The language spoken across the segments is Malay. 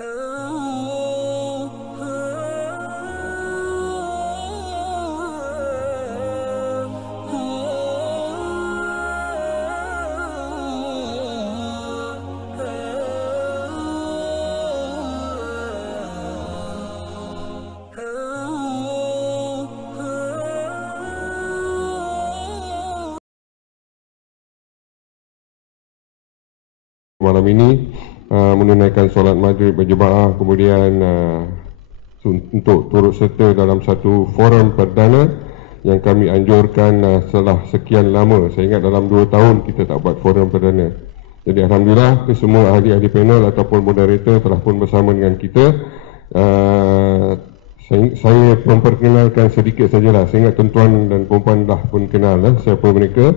Malam ini menunaikan solat maghrib berjemaah, kemudian untuk turut serta dalam satu forum perdana yang kami anjurkan setelah sekian lama. Saya ingat dalam 2 tahun kita tak buat forum perdana. Jadi alhamdulillah semua ahli-ahli panel ataupun moderator telah pun bersama dengan kita. Saya memperkenalkan sedikit sajalah. Saya ingat tuan-tuan dan puan-puan dah pun kenal siapa mereka.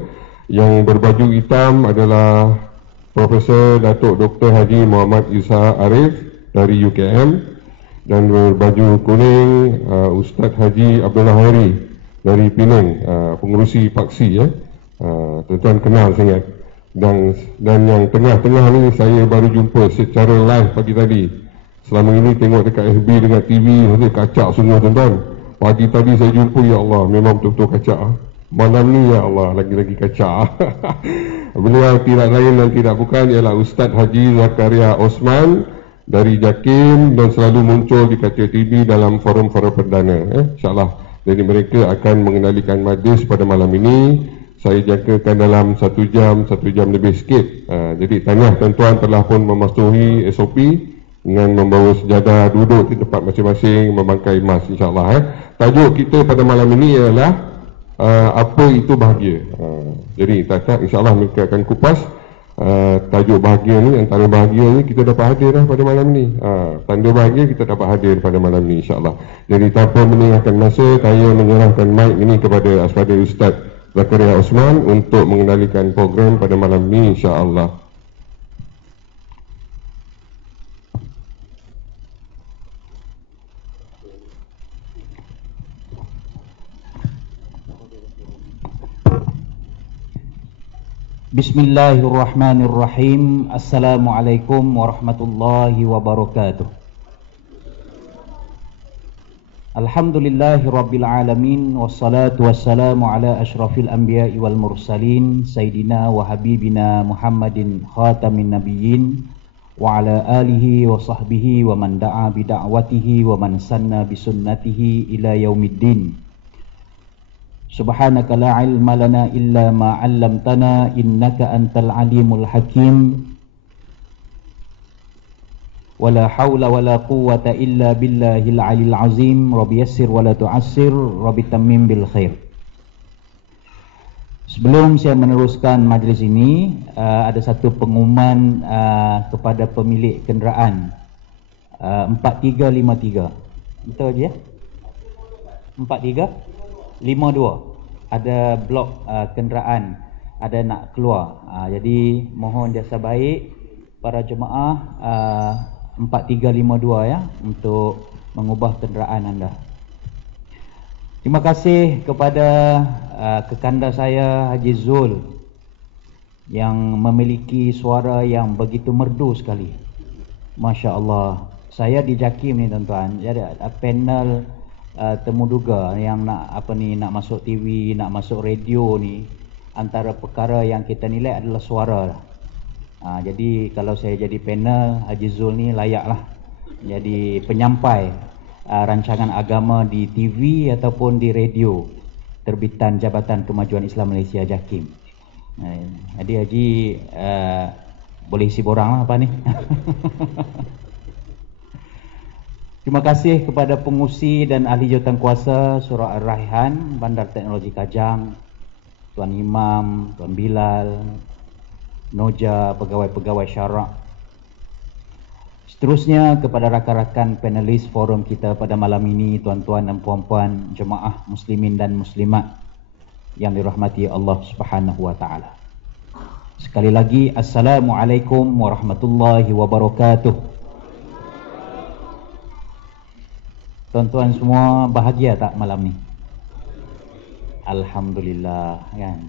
Yang berbaju hitam adalah Profesor Datuk Dr. Haji Muhammad Isa Arif dari UKM, dan berbaju kuning Ustaz Haji Abdullah Hairi dari Penang, pengurusi paksi tuan-tuan kenal sangat. Dan yang tengah-tengah ni saya baru jumpa secara live pagi tadi. Selama ini tengok dekat FB dengan TV ada kacak semua tuan-tuan. Pagi tadi saya jumpa, ya Allah, memang betul-betul kacak. Malam ni ya Allah lagi-lagi kacak. Beliau tidak lain dan tidak bukan ialah Ustaz Haji Zakaria Osman dari JAKIM dan selalu muncul di Kaca TV dalam forum-forum perdana. InsyaAllah. Jadi mereka akan mengendalikan majlis pada malam ini. Saya jangkakan dalam 1 jam lebih sikit. Jadi tahniah tuan-tuan telah pun mematuhi SOP dengan membawa sejadah, duduk di tempat masing-masing, membangkai emas, insyaAllah. Tajuk kita pada malam ini ialah apa itu bahagia. Jadi insyaAllah mereka akan kupas tajuk bahagia ni. Antara bahagia ni kita dapat hadir pada malam ni. Tanda bahagia kita dapat hadir pada malam ni, insyaAllah. Jadi tanpa meninggalkan masa, saya menyerahkan mic ini kepada Aspada Ustaz Zakaria Osman untuk mengendalikan program pada malam ni, insyaAllah. Bismillahirrahmanirrahim. Assalamualaikum warahmatullahi wabarakatuh. Alhamdulillahirabbil alamin, wassalatu wassalamu ala asyrafil anbiya'i wal mursalin, sayyidina wa habibina Muhammadin khatamin nabiyyin wa ala alihi wa sahbihi wa man da'a bi da'watihi wa man sanna bi sunnatihi ila yaumiddin. Subhanaka la ilma lana illa ma 'allamtana innaka antal alimul hakim. Wala haula wala quwwata illa billahil alil azim. Rabbi yassir wala tu'assir, Rabbi tammim bil khair. Sebelum saya meneruskan majlis ini, ada satu pengumuman kepada pemilik kenderaan 4353. Betul je ya? 4352. Ada blok kenderaan ada nak keluar. Jadi mohon jasa baik para jemaah 4352 ya, untuk mengubah kenderaan anda. Terima kasih kepada kekanda saya Haji Zul yang memiliki suara yang begitu merdu sekali. Masya Allah. Saya di JAKIM ni tuan-tuan, jadi ada panel temuduga yang nak nak masuk TV, nak masuk radio ni, antara perkara yang kita nilai adalah suara lah. Jadi kalau saya jadi panel, Haji Zul ni layaklah jadi penyampai rancangan agama di TV ataupun di radio terbitan Jabatan Kemajuan Islam Malaysia JAKIM. Jadi Haji boleh isi borang lah apa ni. Terima kasih kepada pengusi dan ahli jawatankuasa Surau Ar-Raihan, Bandar Teknologi Kajang, Tuan Imam, Tuan Bilal, Noja, pegawai-pegawai syarak. Seterusnya kepada rakan-rakan panelis forum kita pada malam ini, tuan-tuan dan puan-puan jemaah muslimin dan muslimat yang dirahmati Allah Subhanahu wa taala. Sekali lagi, Assalamualaikum warahmatullahi wabarakatuh. Tuan-tuan semua bahagia tak malam ni? Alhamdulillah kan.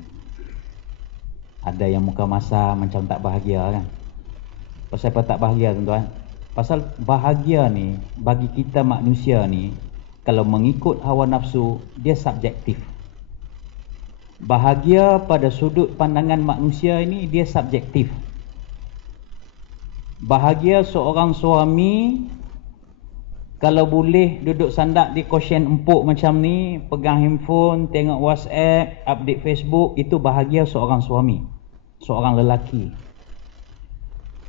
Ada yang muka masa macam tak bahagia kan. Pasal apa tak bahagia tuan-tuan? Pasal bahagia ni bagi kita manusia ni, kalau mengikut hawa nafsu, dia subjektif. Bahagia pada sudut pandangan manusia ini dia subjektif. Bahagia seorang suami kalau boleh duduk sandak di kosyen empuk macam ni, pegang handphone, tengok WhatsApp, update Facebook, itu bahagia seorang suami, seorang lelaki.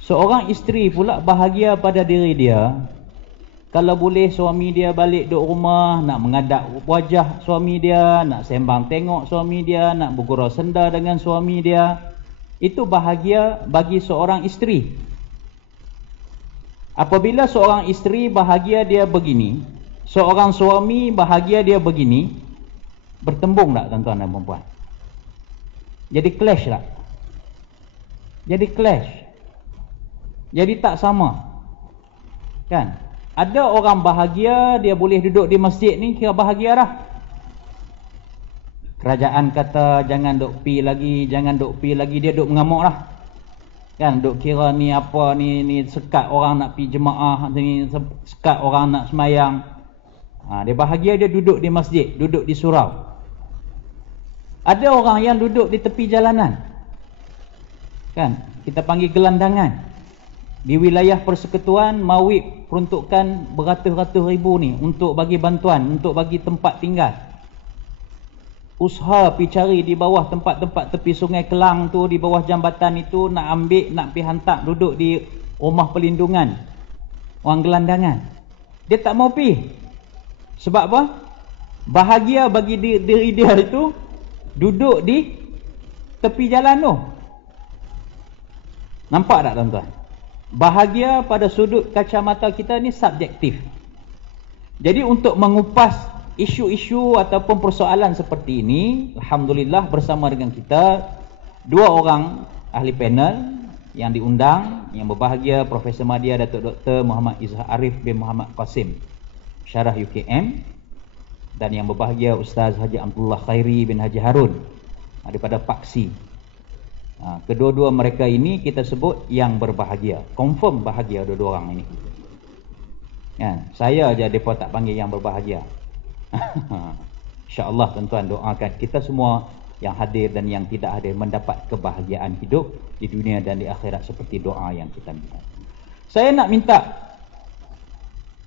Seorang isteri pula bahagia pada diri dia kalau boleh suami dia balik duduk rumah, nak mengadap wajah suami dia, nak sembang tengok suami dia, nak bergurau senda dengan suami dia. Itu bahagia bagi seorang isteri. Apabila seorang isteri bahagia dia begini, seorang suami bahagia dia begini, bertembung tak tuan-tuan dan puan-puan? Jadi clash tak? Jadi clash. Jadi tak sama. Kan? Ada orang bahagia, dia boleh duduk di masjid ni, kira bahagia dah. Kerajaan kata jangan duk pi lagi, jangan duk pi lagi, dia duk mengamuk lah. Kan, duk kira ni apa ni sekat orang nak pi jemaah, ni sekat orang nak semayang. Dia bahagia, dia duduk di masjid, duduk di surau. Ada orang yang duduk di tepi jalanan. Kan, kita panggil gelandangan. Di wilayah persekutuan, Mawib peruntukkan beratus-ratus ribu ni untuk bagi bantuan, untuk bagi tempat tinggal. Usaha pergi cari di bawah tempat-tempat tepi sungai Kelang tu, di bawah jambatan itu, nak ambil, nak pergi hantar duduk di rumah pelindungan orang gelandangan. Dia tak mau pergi. Sebab apa? Bahagia bagi diri dia itu duduk di tepi jalan tu. Nampak tak tuan-tuan? Bahagia pada sudut kacamata kita ni subjektif. Jadi untuk mengupas isu-isu ataupun persoalan seperti ini, alhamdulillah bersama dengan kita dua orang ahli panel yang diundang, yang berbahagia Profesor Madya Datuk Dr. Muhammad Izzah Arif bin Muhammad Qasim, Syarah UKM, dan yang berbahagia Ustaz Haji Abdullah Khairi bin Haji Harun daripada Paksi. Kedua-dua mereka ini kita sebut yang berbahagia. Confirm bahagia dua-dua orang ini. Ya, saya aja mereka tak panggil yang berbahagia. InsyaAllah tuan-tuan doakan kita semua yang hadir dan yang tidak hadir mendapat kebahagiaan hidup di dunia dan di akhirat seperti doa yang kita minta. Saya nak minta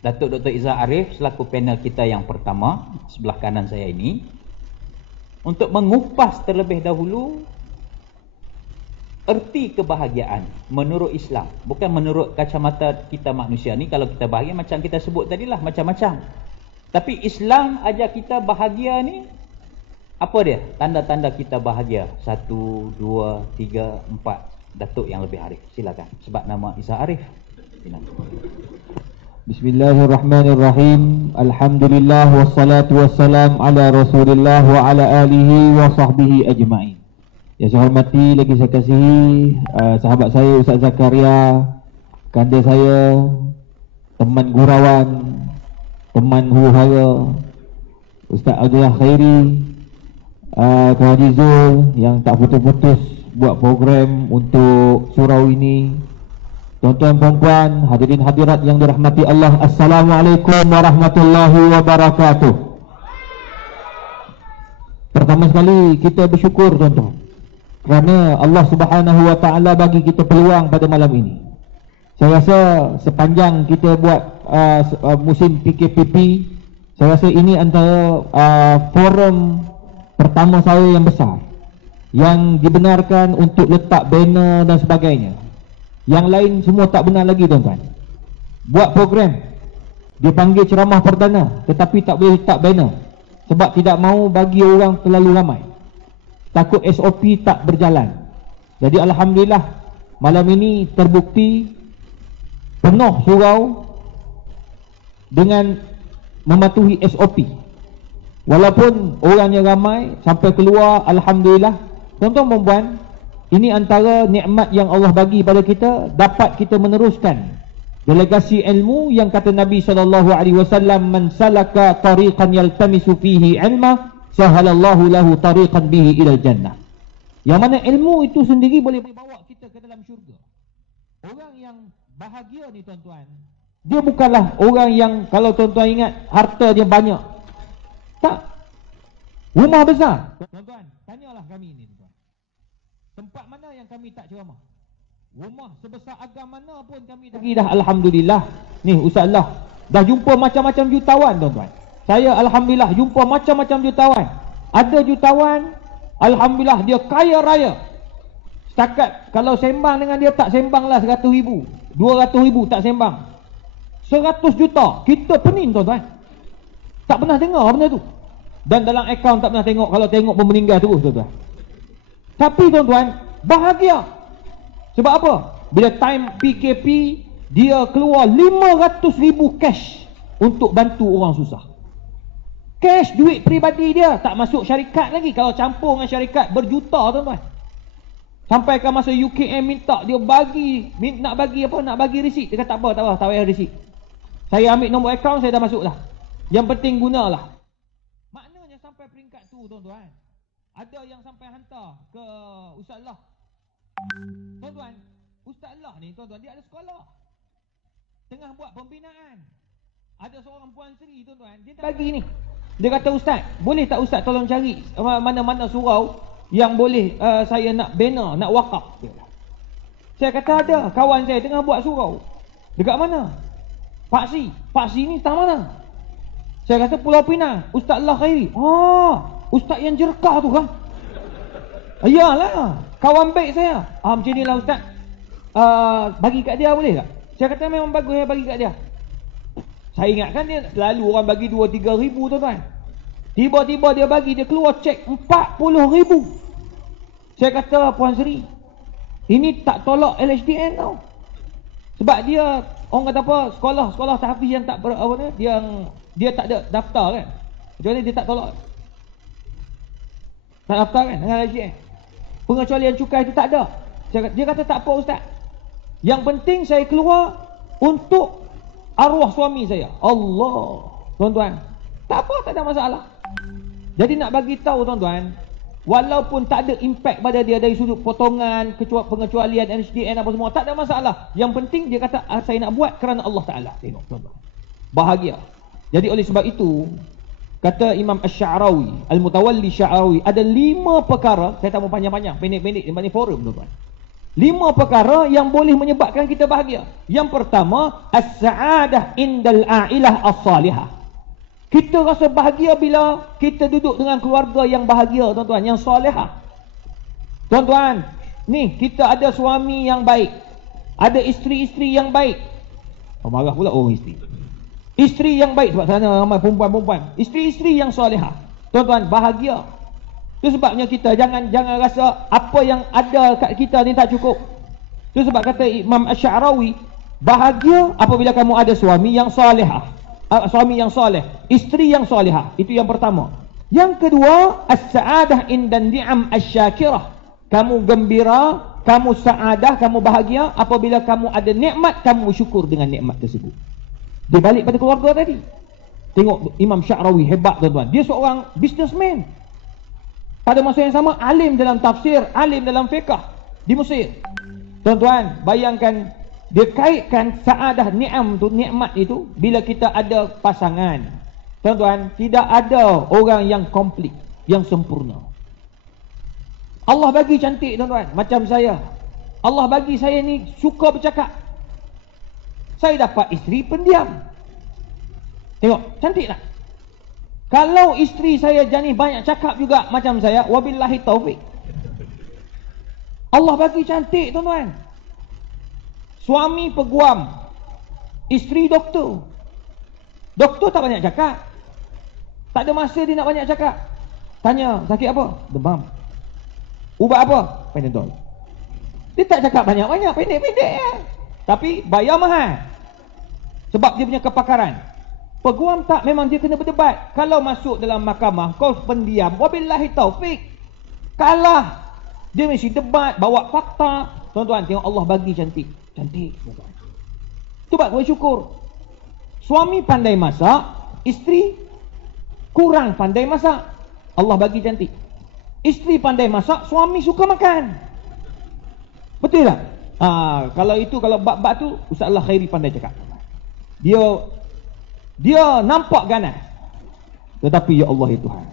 Datuk Dr. Izzah Arif selaku panel kita yang pertama, sebelah kanan saya ini, untuk mengupas terlebih dahulu erti kebahagiaan menurut Islam, bukan menurut kacamata kita manusia ni. Kalau kita bahagia macam kita sebut tadilah, macam-macam. Tapi Islam ajar kita bahagia ni apa dia? Tanda-tanda kita bahagia. 1, 2, 3, 4. Datuk yang lebih arif, silakan. Sebab nama Izzah Arif. Bismillahirrahmanirrahim. Alhamdulillah wassalatu wassalam ala Rasulillah wa ala alihi wa sahbihi ajma'in. Yang saya hormati, lagi saya kasihi sahabat saya Ustaz Zakaria, kanda saya, teman gurauan, teman huru-hara Ustaz Abdullah Khairi, Tuan Haji Zul yang tak putus-putus buat program untuk surau ini. Tuan-tuan puan-puan, hadirin hadirat yang dirahmati Allah, Assalamualaikum warahmatullahi wabarakatuh. Pertama sekali kita bersyukur tuan-tuan, kerana Allah Subhanahu wa taala bagi kita peluang pada malam ini. Saya rasa sepanjang kita buat musim PKPP, saya rasa ini antara forum pertama saya yang besar, yang dibenarkan untuk letak banner dan sebagainya. Yang lain semua tak benar lagi tuan-tuan. Buat program, dia panggil ceramah perdana, tetapi tak boleh letak banner, sebab tidak mahu bagi orang terlalu ramai, takut SOP tak berjalan. Jadi alhamdulillah malam ini terbukti penuh surau dengan mematuhi SOP. Walaupun orangnya ramai sampai keluar, alhamdulillah. Tuan-tuan dan puan, ini antara nikmat yang Allah bagi pada kita, dapat kita meneruskan delegasi ilmu yang kata Nabi SAW, man salaka tariqan yaltamisu fihi ilma sahalallahu lahu tariqan bihi ilal jannah. Yang mana ilmu itu sendiri boleh bawa kita ke dalam syurga. Orang yang bahagia ni tuan-tuan, dia bukanlah orang yang kalau tuan-tuan ingat harta dia banyak. Tak. Rumah besar. Tuan-tuan, tanyalah kami ni tuan. Tempat mana yang kami tak ceramah? Rumah sebesar agam mana pun kami dah alhamdulillah. Ni Ustaz Allah dah jumpa macam-macam jutawan tuan-tuan. Saya alhamdulillah jumpa macam-macam jutawan. Ada jutawan alhamdulillah dia kaya raya. Setakat kalau sembang dengan dia tak sembanglah 100,000, 200,000 tak sembang. 100 juta kita pening tuan-tuan. Tak pernah dengar benda tu. Dan dalam akaun tak pernah tengok, kalau tengok pun meninggal terus tuan-tuan. Tapi tuan-tuan bahagia. Sebab apa? Bila time PKP dia keluar 500,000 cash untuk bantu orang susah. Cash, duit peribadi dia, tak masuk syarikat lagi. Kalau campur dengan syarikat berjuta tuan-tuan. Sampai ke masa UKM minta dia bagi, nak bagi resit. Dia kata tak apa, tak payah resit. Saya ambil nombor akaun, saya dah masuk dah. Yang penting gunalah. Maknanya sampai peringkat tu tuan-tuan. Ada yang sampai hantar ke Ustaz Allah. Tuan-tuan, Ustaz Allah ni tuan-tuan, dia ada sekolah. Tengah buat pembinaan. Ada seorang Puan Sri tuan-tuan, dia bagi ni. Dia kata, Ustaz, boleh tak Ustaz tolong cari mana-mana surau yang boleh saya nak bina, nak wakaf. Saya kata ada, kawan saya tengah buat surau. Dekat mana? Pak Si ni tak mana? Saya kata Pulau Pinang, Ustaz Allah Khairi. Ustaz yang jerkah tu kan? Iyalah, kawan baik saya. Macam ni lah Ustaz, bagi kat dia boleh tak? Saya kata memang bagus saya bagi kat dia. Saya ingatkan dia selalu orang bagi 2-3 ribu tuan-tuan. Tiba-tiba dia bagi, dia keluar cek 40,000. Saya kata Puan Sri, ini tak tolak LHDN tau. Sebab dia, orang kata apa, sekolah tahfiz yang tak dia tak ada daftar kan. Macam mana dia tak tolak? Tak daftar kan dengan LHDN. Pengecualian cukai itu tak ada. Dia kata tak apa Ustaz. Yang penting saya keluar untuk arwah suami saya. Allah. Tuan-tuan, tak apa, tak ada masalah. Jadi nak bagi tahu tuan-tuan, walaupun tak ada impact pada dia dari sudut potongan, pengecualian LHDN apa semua, tak ada masalah. Yang penting dia kata saya nak buat kerana Allah Ta'ala. Tengok tuan-tuan, bahagia. Jadi oleh sebab itu, kata Imam Ash-Sha'rawi, Al-Mutawalli Sya'rawi, ada 5 perkara. Saya tak mau panjang-panjang, pendek-pendek di forum tuan-tuan. 5 perkara yang boleh menyebabkan kita bahagia. Yang pertama, as-sa'adah indal a'ilah as-salihah. Kita rasa bahagia bila kita duduk dengan keluarga yang bahagia tuan-tuan, yang salihah. Tuan-tuan, ni kita ada suami yang baik, ada isteri-isteri yang baik. Marah pula orang isteri. Isteri yang baik, sebab sana ramai perempuan-perempuan. Isteri-isteri yang salihah. Tuan-tuan, bahagia. Itu sebabnya kita jangan rasa apa yang ada kat kita ni tak cukup. Itu sebab kata Imam Ash-Sha'rawi, bahagia apabila kamu ada suami yang salihah. Suami yang soleh, isteri yang solehah. Itu yang pertama. Yang kedua, as-sa'adah indan ni'am asy-syakirah. Kamu gembira, kamu sa'adah, kamu bahagia apabila kamu ada nikmat, kamu bersyukur dengan nikmat tersebut. Dia balik pada keluarga tadi. Tengok Imam Sya'rawi hebat tuan-tuan. Dia seorang businessman. Pada masa yang sama alim dalam tafsir, alim dalam fiqh di Mesir. Tuan-tuan, bayangkan dia kaitkan sa'adah ni'am tu, nikmat itu bila kita ada pasangan. Tuan-tuan, tidak ada orang yang komplit, yang sempurna. Allah bagi cantik tuan-tuan, macam saya. Allah bagi saya ni suka bercakap. Saya dapat isteri pendiam. Tengok, cantik tak? Kalau isteri saya jenis banyak cakap juga macam saya, wabillahi taufik. Allah bagi cantik tuan-tuan. Suami peguam, isteri doktor. Doktor tak banyak cakap. Tak ada masa dia nak banyak cakap. Tanya, sakit apa? Demam. Ubat apa? Panadol. Dia tak cakap banyak-banyak, pendek-pendek ya. Tapi bayar mahal. Sebab dia punya kepakaran. Peguam tak, memang dia kena berdebat. Kalau masuk dalam mahkamah, kau pendiam, wabillahi taufik, kalah. Dia mesti debat, bawa fakta. Tuan-tuan, tengok Allah bagi cantik. Cantik. Itu buat bersyukur. Suami pandai masak, isteri kurang pandai masak. Allah bagi cantik. Isteri pandai masak, suami suka makan. Betul tak? Kalau itu, kalau bab-bab tu Ustaz Allah Khairi pandai cakap. Dia nampak ganas. Tetapi ya Allah ya Tuhan,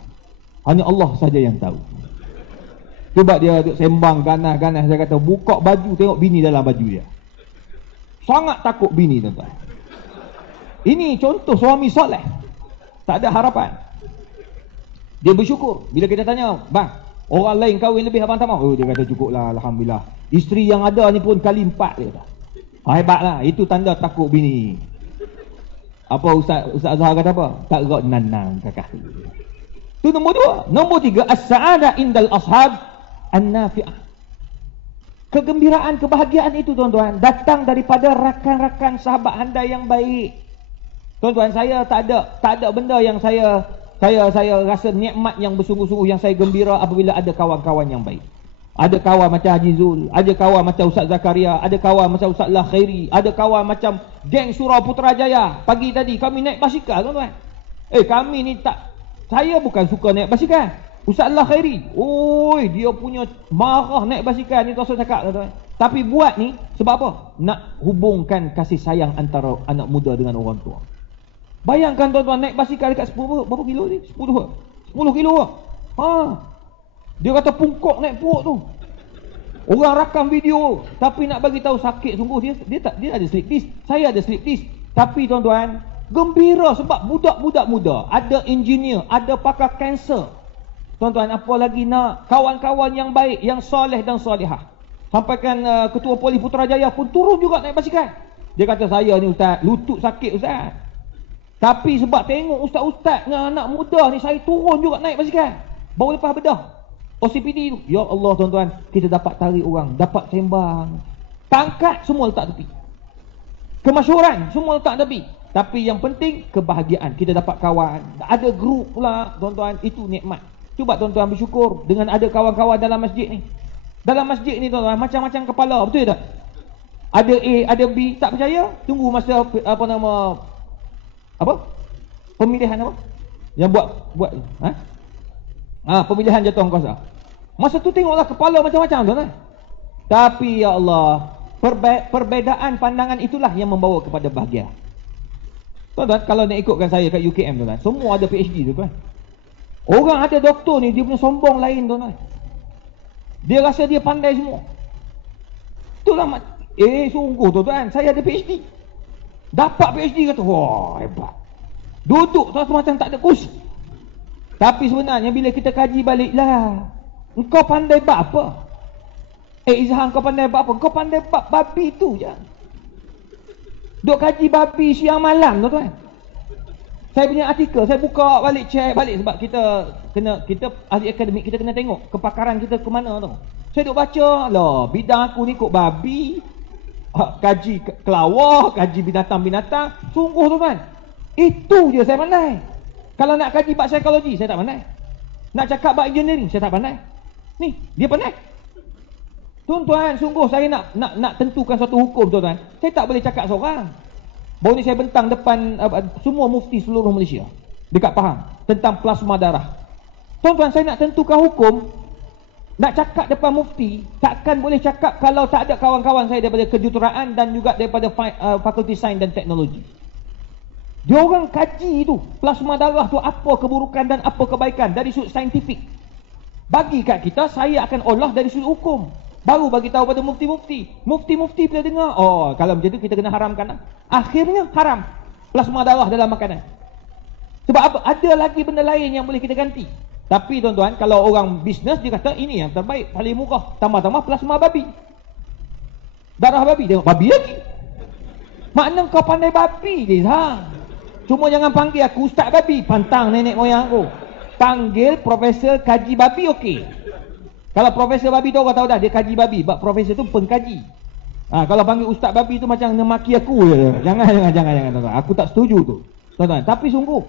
hanya Allah saja yang tahu. Cuba dia duduk sembang ganas-ganas, dia kata buka baju tengok bini dalam baju dia. Sangat takut bini, tuan-tuan. Ini contoh suami soleh, tak ada harapan. Dia bersyukur. Bila kita tanya, bang, orang lain kahwin lebih abang tak mau? Oh, dia kata cukuplah, alhamdulillah. Isteri yang ada ni pun kali 4 dia kata. Hebatlah, itu tanda takut bini. Apa Ustaz Azhar kata apa? Tak gerak nanang kakak. Itu nombor 2. Nombor 3, as-sa'adah indal ashab an-nafi'ah. Kegembiraan, kebahagiaan itu tuan-tuan datang daripada rakan-rakan sahabat anda yang baik. Tuan-tuan, saya tak ada benda yang saya rasa nikmat yang bersungguh-sungguh, yang saya gembira apabila ada kawan-kawan yang baik. Ada kawan macam Haji Zul, ada kawan macam Ustaz Zakaria, ada kawan macam Ustaz Allah Khairi, ada kawan macam geng Surau Putrajaya. Pagi tadi kami naik basikal, tuan-tuan. Kami ni saya bukan suka naik basikal. Ustaz Allah Khairi, dia punya marah naik basikal ni, tak usah cakap, tuan-tuan. Tapi buat ni sebab apa? Nak hubungkan kasih sayang antara anak muda dengan orang tua. Bayangkan tuan-tuan, naik basikal dekat 10 berapa kilo ni? 10 kilo. Dia kata pungkok naik perut tu. Orang rakam video, tapi nak bagi tahu sakit sungguh. Dia ada slip disc, saya ada slip disc. Tapi tuan-tuan, gembira sebab budak-budak muda, ada engineer, ada pakar kanser. Tuan-tuan, apa lagi nak? Kawan-kawan yang baik, yang soleh dan solehah. Sampaikan Ketua Polis Putrajaya pun turun juga naik basikal. Dia kata, saya ni Ustaz, lutut sakit Ustaz. Tapi sebab tengok ustaz-ustaz dengan anak muda ni, saya turun juga naik basikal. Baru lepas bedah OCPD tu. Ya Allah tuan-tuan, kita dapat tarik orang, dapat sembang. Pangkat semua letak tepi, kemasyhuran semua letak tepi. Tapi yang penting kebahagiaan. Kita dapat kawan, ada grup pula tuan-tuan, itu nikmat. Cuba tuan-tuan bersyukur dengan ada kawan-kawan dalam masjid ni. Dalam masjid ni tuan-tuan, macam-macam kepala, betul tak? Ada A, ada B. Tak percaya? Tunggu masa pemilihan apa? Yang buat pemilihan jatuh kuasa. Masa tu tengoklah kepala macam-macam tuan-tuan. Tapi ya Allah, perbezaan pandangan itulah yang membawa kepada bahagia. Tuan-tuan, kalau nak ikutkan saya kat UKM tuan-tuan, semua ada PhD tuan-tuan. Orang ada doktor ni, dia punya sombong lain tuan-tuan. Dia rasa dia pandai semua. Itulah sungguh tuan-tuan, saya ada PhD. Dapat PhD kata, wah hebat. Duduk tu macam tak ada kursi. Tapi sebenarnya bila kita kaji balik lah, engkau pandai bab apa? Izhar, engkau pandai bab apa? Engkau pandai bab babi tu je. Duk kaji babi siang malam tuan-tuan. Saya punya artikel, saya buka balik, check balik sebab kita ahli akademik, kita kena tengok kepakaran kita ke mana tu. Saya duk baca, lah bidang aku ni kok babi, kaji kelawar, kaji binatang-binatang. Sungguh tuan-tuan, itu je saya pandai. Kalau nak kaji bab psikologi, saya tak pandai. Nak cakap bab engineering, saya tak pandai. Ni, dia pandai. Tuan-tuan, sungguh saya nak tentukan satu hukum tuan-tuan, saya tak boleh cakap seorang. Baru ni saya bentang depan semua mufti seluruh Malaysia dekat Pahang tentang plasma darah. Tuan-tuan, saya nak tentukan hukum, nak cakap depan mufti, takkan boleh cakap kalau tak ada kawan-kawan saya daripada kejuruteraan dan juga daripada Fakulti Sains dan Teknologi. Dia orang kaji tu, plasma darah tu apa keburukan dan apa kebaikan dari sudut saintifik. Bagi kat kita, saya akan olah dari sudut hukum. Baru bagi tahu pada mufti-mufti. Mufti-mufti bila dengar, oh kalau macam tu kita kena haramkan. Akhirnya haram plasma darah dalam makanan. Sebab apa? Ada lagi benda lain yang boleh kita ganti. Tapi tuan-tuan, kalau orang bisnes dia kata ini yang terbaik, paling murah. Tambah-tambah plasma babi, darah babi. Tengok babi lagi. Makna kau pandai babi je. Cuma jangan panggil aku ustaz babi, pantang nenek moyang aku. Panggil profesor kaji babi, okey. Kalau profesor babi tu orang tahu dah, dia kaji babi. Sebab profesor tu pengkaji. Kalau panggil ustaz babi tu macam nemaki aku je. Jangan tuan-tuan. Aku tak setuju tu tuan-tuan. Tapi sungguh,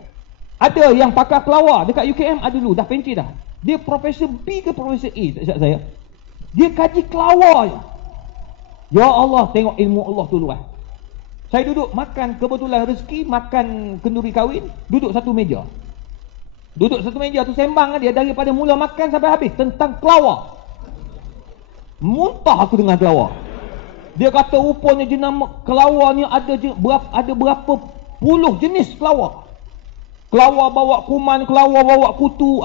ada yang pakar kelawar dekat UKM ada dulu, dah pencet dah. Dia profesor B ke profesor A, tak silap saya. Dia kaji kelawar je. Ya Allah, tengok ilmu Allah tu luas. Saya duduk makan, kebetulan rezeki makan kenduri kahwin, duduk satu meja. Duduk satu meja tu sembang dia daripada mula makan sampai habis tentang kelawar. Muntah aku dengan kelawar. Dia kata rupanya jenama kelawar ni ada berapa puluh jenis kelawar. Kelawar bawa kuman, kelawar bawa kutu.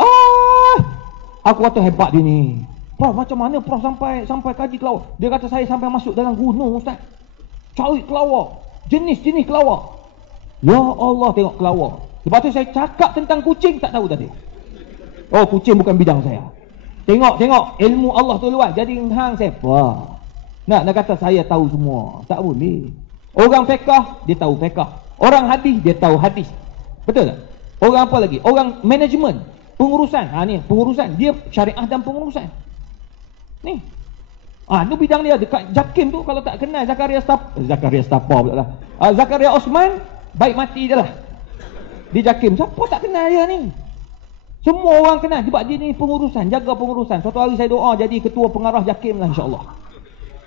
Aku kata hebat dia ni. Prof, macam mana Prof sampai kaji kelawar? Dia kata saya sampai masuk dalam gunung Ustaz. Cari kelawar. Jenis-jenis kelawar. Ya Allah, tengok kelawar. Lepas tu saya cakap tentang kucing, tak tahu tadi. Oh, kucing bukan bidang saya. Tengok ilmu Allah tu luas. Jadi hang saya, wah. Nak kata saya tahu semua. Tak boleh. Orang fiqh, dia tahu fiqh. Orang hadis, dia tahu hadis. Betul tak? Orang apa lagi? Orang manajemen, pengurusan. Ni pengurusan. Dia syariah dan pengurusan. Ni. Itu bidang dia. Dekat JAKIM tu, kalau tak kenal Zakaria Stapa pula lah. Zakaria Osman, baik mati je lah. Di JAKIM. Siapa tak kenal dia ni? Semua orang kenal. Sebab dia ni pengurusan. Jaga pengurusan. Suatu hari saya doa jadi ketua pengarah JAKIM lah, insyaAllah.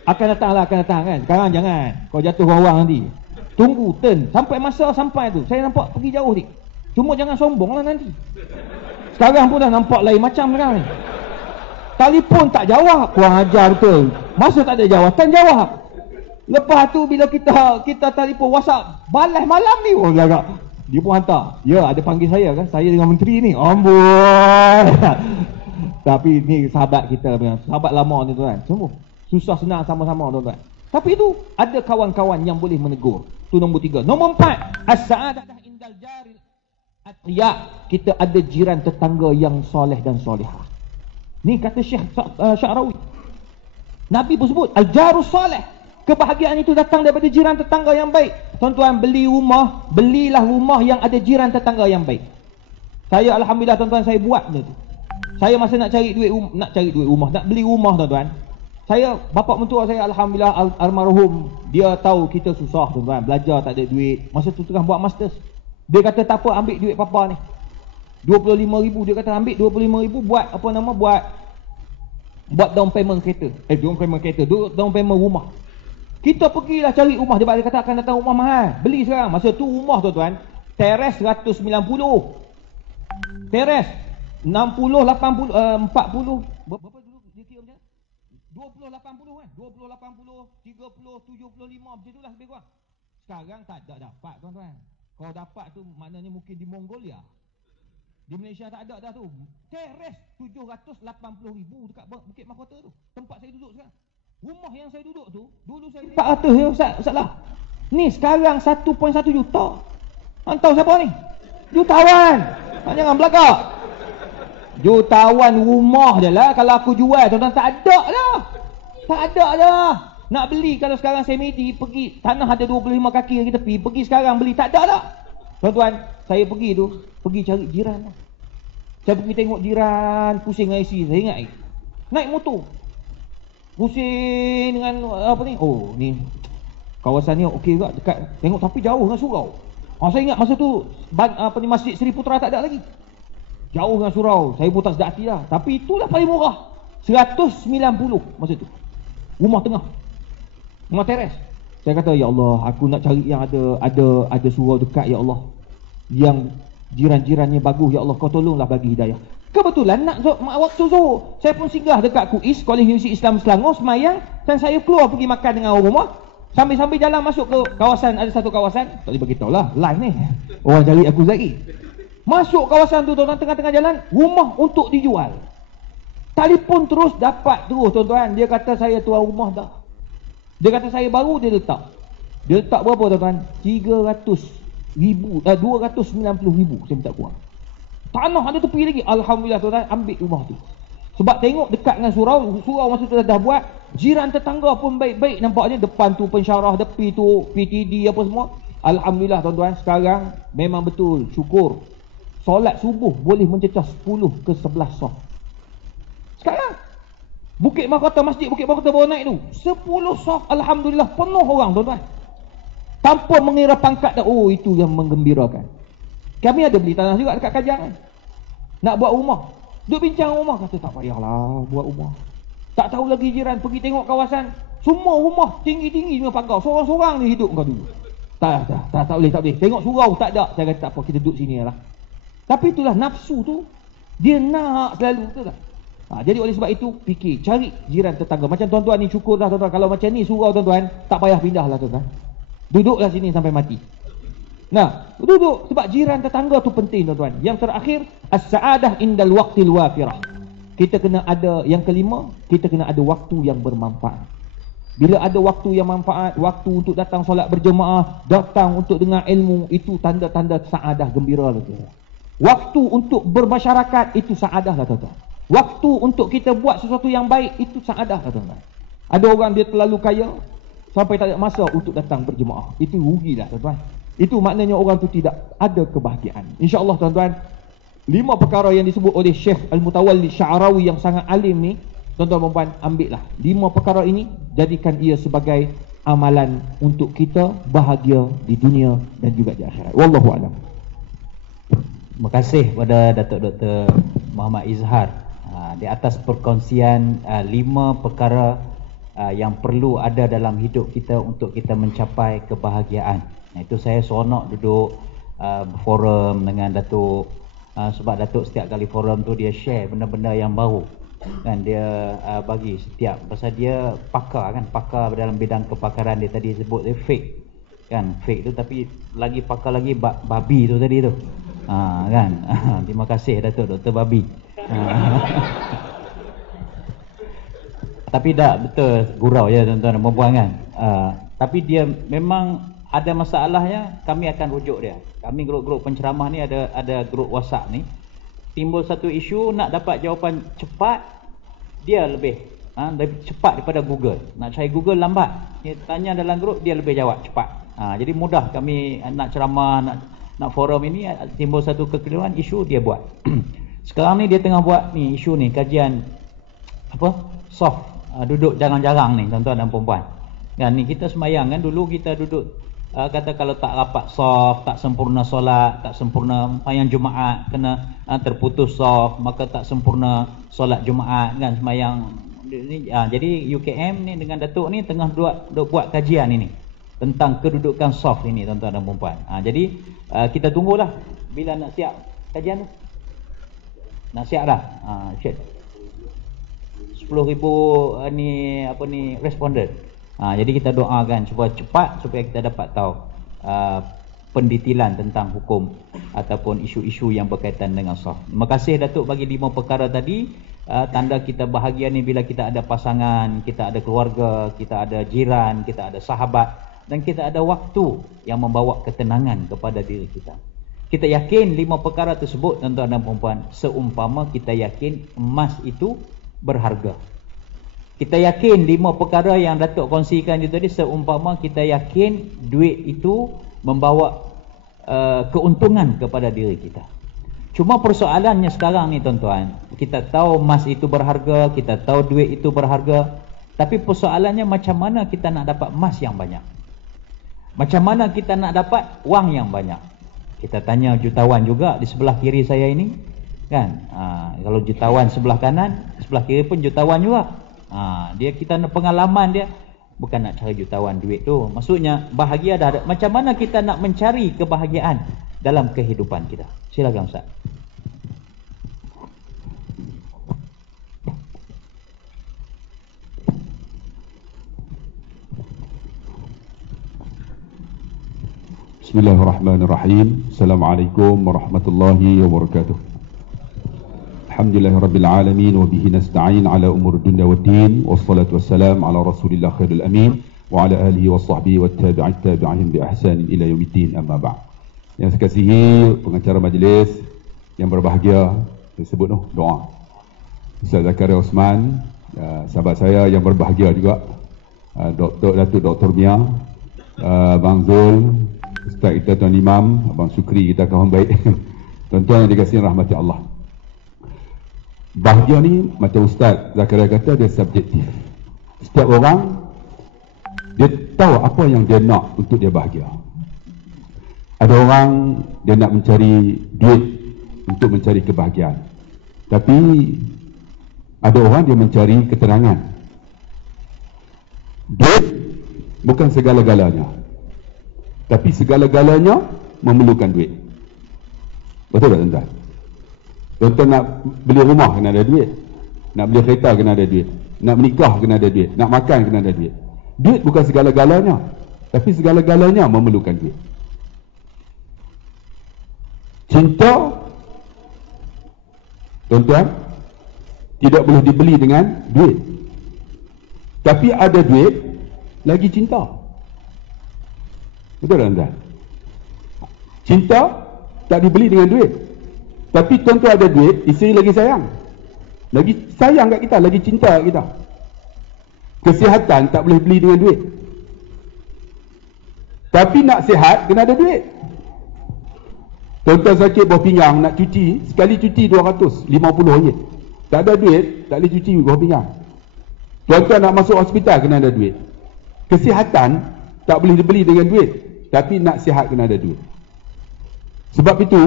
Akan datang kan. Sekarang jangan. Kau jatuh orang nanti. Tunggu turn. Sampai masa sampai tu. Saya nampak pergi jauh ni. Cuma jangan sombong lah nanti. Sekarang pun dah nampak lain macam sekarang ni. Telefon tak jawab. Kurang ajar betul. Masa tak ada jawatan, jawab. Lepas tu bila kita telefon WhatsApp, balas malam ni. Oh agak. Dia pun hantar. Ya, ada panggil saya kan. Saya dengan menteri ni. Amboi. Tapi ni sahabat kita. Sahabat lama ni tuan. Semua. Susah senang sama-sama tuan-tuan. Tapi itu ada kawan-kawan yang boleh menegur. Itu nombor 3. Nombor 4. As-sa'adah indal jaril atqiya. Kita ada jiran tetangga yang soleh dan solehah. Ni kata Syekh Sya'rawi. Nabi pun sebut al-jarus soleh. Kebahagiaan itu datang daripada jiran tetangga yang baik. Tuan-tuan belilah rumah yang ada jiran tetangga yang baik. Saya alhamdulillah tuan-tuan, saya buat benda tu. Saya masa nak cari duit rumah, nak beli rumah tuan-tuan. Saya, bapa mentua saya alhamdulillah almarhum, dia tahu kita susah tuan-tuan, belajar tak ada duit. Masa tu tengah buat masters. Dia kata tak apa, ambil duit papa ni. 25,000 dia kata ambil 25,000 buat apa nama, buat down payment kereta. Down payment rumah. Kita pergilah cari rumah. Dia kata akan datang rumah mahal. Beli sekarang. Masa tu rumah tuan-tuan, teres 190. Teres 60, 80, 40. Berapa dulu dia kira macam? 20, 80 kan? 20, 80, 30, 75. Macam itulah lebih kurang. Sekarang tak ada dapat tuan-tuan. Kalau dapat tu maknanya mungkin di Mongolia. Di Malaysia tak ada dah tu. Teres 780,000 dekat Bukit Mahkota tu. Tempat saya duduk sekarang. Rumah yang saya duduk tu, dulu saya 400 ya Ustaz lah. Ni sekarang 1.1 juta. Tahu siapa ni? Jutawan. Jangan belakang. Jutawan rumah je lah. Kalau aku jual tuan-tuan, tak ada dah. Tak ada dah. Nak beli kalau sekarang saya medi, pergi tanah ada 25 kaki lagi tepi, pergi sekarang beli, tak ada dah. Tuan-tuan, saya pergi cari jiran. Saya pergi tengok jiran, pusing IC, saya ingat naik motor. Pusing dengan apa ni? Oh, ni kawasan ni okey juga, dekat. Tengok tapi jauh dengan surau. Saya ingat masa tu Masjid Seri Putra tak ada lagi. Jauh dengan surau. Saya pun tak sedap hati lah. Tapi itulah paling murah. 190 masa tu. Rumah tengah. Rumah teres. Saya kata, ya Allah, aku nak cari yang ada surau dekat, ya Allah. Yang jiran-jirannya bagus, ya Allah, kau tolonglah bagi hidayah. Kebetulan nak waktu Zuhur, saya pun singgah dekat KUIS, Kolej Universiti Islam Selangor, semayang, dan saya keluar pergi makan dengan orang rumah. Sambil-sambil jalan masuk ke kawasan, ada satu kawasan, tak boleh beritahu lah, live ni. Orang cari aku lagi. Masuk kawasan tu tuan-tuan, tengah-tengah jalan, rumah untuk dijual. Telefon terus dapat terus tuan-tuan. Dia kata saya tuan rumah dah. Dia kata saya baru, dia letak. Dia letak berapa tuan-tuan? 290,000 saya minta kurang. Tanah ada tepi lagi. Alhamdulillah tuan-tuan, ambil rumah tu. Sebab tengok dekat dengan surau masa tu dah buat. Jiran tetangga pun baik-baik nampaknya. Depan tu pensyarah, depi tu PTD apa semua. Alhamdulillah tuan-tuan, sekarang memang betul, syukur. Solat subuh boleh mencecah 10 ke 11 saf. Sekarang Masjid Bukit Mahkota baru naik tu 10 saf, alhamdulillah penuh orang tuan-tuan. Tanpa mengira pangkat dah. Oh, itu yang menggembirakan. Kami ada beli tanah juga dekat Kajang kan. Nak buat rumah. Duk bincang rumah, kata tak payahlah buat rumah. Tak tahu lagi jiran, pergi tengok kawasan. Semua rumah tinggi-tinggi dengan pagar. Seorang-seorang ni hidup kau dulu. Tak boleh. Tengok surau tak ada. Saya kata tak apa, kita duduk sini lah. Tapi itulah nafsu tu, dia nak selalu, betul tak? Jadi oleh sebab itu fikir, cari jiran tetangga. Macam tuan-tuan ni syukur dah tuan-tuan. Kalau macam ni surau tuan-tuan, tak payah pindah lah tuan-tuan. Duduklah sini sampai mati. Nah, duduk sebab jiran tetangga tu penting tuan-tuan. Yang terakhir, as-sa'adah indal waqtil wafirah. Kita kena ada, yang kelima, kita kena ada waktu yang bermanfaat. Bila ada waktu yang manfaat, waktu untuk datang solat berjemaah, datang untuk dengar ilmu, itu tanda-tanda sa'adah gembira lah tuan-tuan. Waktu untuk bermasyarakat, itu sa'adah lah tuan-tuan. Waktu untuk kita buat sesuatu yang baik, itu sa'adah lah tuan-tuan. Ada orang dia terlalu kaya sampai tak ada masa untuk datang berjemaah, itu rugilah tuan-tuan. Itu maknanya orang tu tidak ada kebahagiaan. InsyaAllah tuan-tuan, 5 perkara yang disebut oleh Syekh Al-Mutawalli Sya'arawi yang sangat alim ni, tuan-tuan dan puan, ambillah 5 perkara ini, jadikan ia sebagai amalan untuk kita bahagia di dunia dan juga di akhirat. Wallahu a'lam. Terima kasih kepada Datuk Dr. Muhammad Izhar di atas perkongsian 5 perkara yang perlu ada dalam hidup kita untuk kita mencapai kebahagiaan. Itu saya seronok duduk forum dengan Datuk, sebab Datuk setiap kali forum tu dia share benda-benda yang baru kan, dia bagi setiap, pasal dia pakar kan, pakar dalam bidang kepakaran. Dia tadi sebut dia fake kan, fake tu, tapi lagi pakar lagi babi tu tadi tu kan. Terima kasih Datuk Dr. Babi. Tapi tak betul gurau ya tuan-tuan dan puan kan. Tapi dia memang ada masalahnya, kami akan rujuk dia. Kami grup-grup penceramah ni ada grup WhatsApp ni. Timbul satu isu, nak dapat jawapan cepat, dia lebih cepat daripada Google. Nak cari Google lambat. Dia tanya dalam grup, dia lebih jawab cepat. Jadi mudah kami nak ceramah, nak forum ini, timbul satu kekeliruan, isu dia buat. Sekarang ni dia tengah buat ni isu ni, kajian soft, duduk jarang-jarang ni tuan-tuan dan puan-puan. Kan ni kita semayang kan, dulu kita duduk kata kalau tak rapat soft, tak sempurna solat, tak sempurna semayang Jumaat, kena terputus soft, maka tak sempurna solat Jumaat kan, semayang ni. Jadi UKM ni dengan Datuk ni tengah buat kajian ini tentang kedudukan soft ini tuan-tuan dan puan-puan. Jadi kita tunggulah bila nak siap kajian tu. Nak siap dah. 10,000 ni responden. Jadi kita doakan supaya cepat, supaya kita dapat tahu pendetilan tentang hukum ataupun isu-isu yang berkaitan dengan soft. Terima kasih Datuk bagi 5 perkara tadi. Tanda kita bahagia ni bila kita ada pasangan, kita ada keluarga, kita ada jiran, kita ada sahabat, dan kita ada waktu yang membawa ketenangan kepada diri kita. Kita yakin 5 perkara tersebut tuan-tuan dan puan-puan, seumpama kita yakin emas itu berharga. Kita yakin 5 perkara yang Datuk kongsikan itu tadi, seumpama kita yakin duit itu membawa keuntungan kepada diri kita. Cuma persoalannya sekarang ni tuan-tuan, kita tahu emas itu berharga, kita tahu duit itu berharga, tapi persoalannya macam mana kita nak dapat emas yang banyak? Macam mana kita nak dapat wang yang banyak? Kita tanya jutawan juga di sebelah kiri saya ini kan. Kalau jutawan sebelah kanan, sebelah kiri pun jutawan juga. Kita nak pengalaman dia, bukan nak cari jutawan duit tu. Maksudnya bahagia dah ada. Macam mana kita nak mencari kebahagiaan dalam kehidupan kita? Silakan Ustaz. Bismillahirrahmanirrahim. Assalamualaikum warahmatullahi wabarakatuh. Alhamdulillah Rabbil Alamin, wa bihi nasta'in ala umur dunya wa din, wassalatu wassalam ala rasulillah khairul amin, wa ala alihi wa sahbihi wa tabi'in bi ahsanin ila yaumiddin, amma ba'd. Yang saya kasihi pengacara majlis yang berbahagia, saya sebut doa Ustaz Zakaria Osman, sahabat saya yang berbahagia juga, Datuk Dr. Mia, Abang Zul, Ustaz kita Tuan Imam, Abang Sukri, kita kawan baik. Tuan-tuan yang dikasihi rahmati Allah. Bahagia ni macam Ustaz Zakaria kata, dia subjektif. Setiap orang dia tahu apa yang dia nak untuk dia bahagia. Ada orang dia nak mencari duit untuk mencari kebahagiaan, tapi ada orang dia mencari ketenangan. Duit bukan segala-galanya, tapi segala-galanya memerlukan duit. Betul tak tuan-tuan? Tuan-tuan nak beli rumah kena ada duit. Nak beli kereta kena ada duit. Nak menikah kena ada duit. Nak makan kena ada duit. Duit bukan segala-galanya, tapi segala-galanya memerlukan duit. Cinta, tuan-tuan, tidak boleh dibeli dengan duit. Tapi ada duit, lagi cinta. Betul tak tuan-tuan? Cinta tak dibeli dengan duit. Tapi tuan-tuan ada duit, isteri lagi sayang. Lagi sayang kat kita, lagi cinta kat kita. Kesihatan tak boleh beli dengan duit. Tapi nak sihat, kena ada duit. Tuan-tuan sakit buah pinggang, nak cuci, sekali cuci RM250. Tak ada duit, tak boleh cuci buah pinggang. Tuan-tuan nak masuk hospital, kena ada duit. Kesihatan tak boleh dibeli dengan duit, tapi nak sihat kena ada duit. Sebab itu,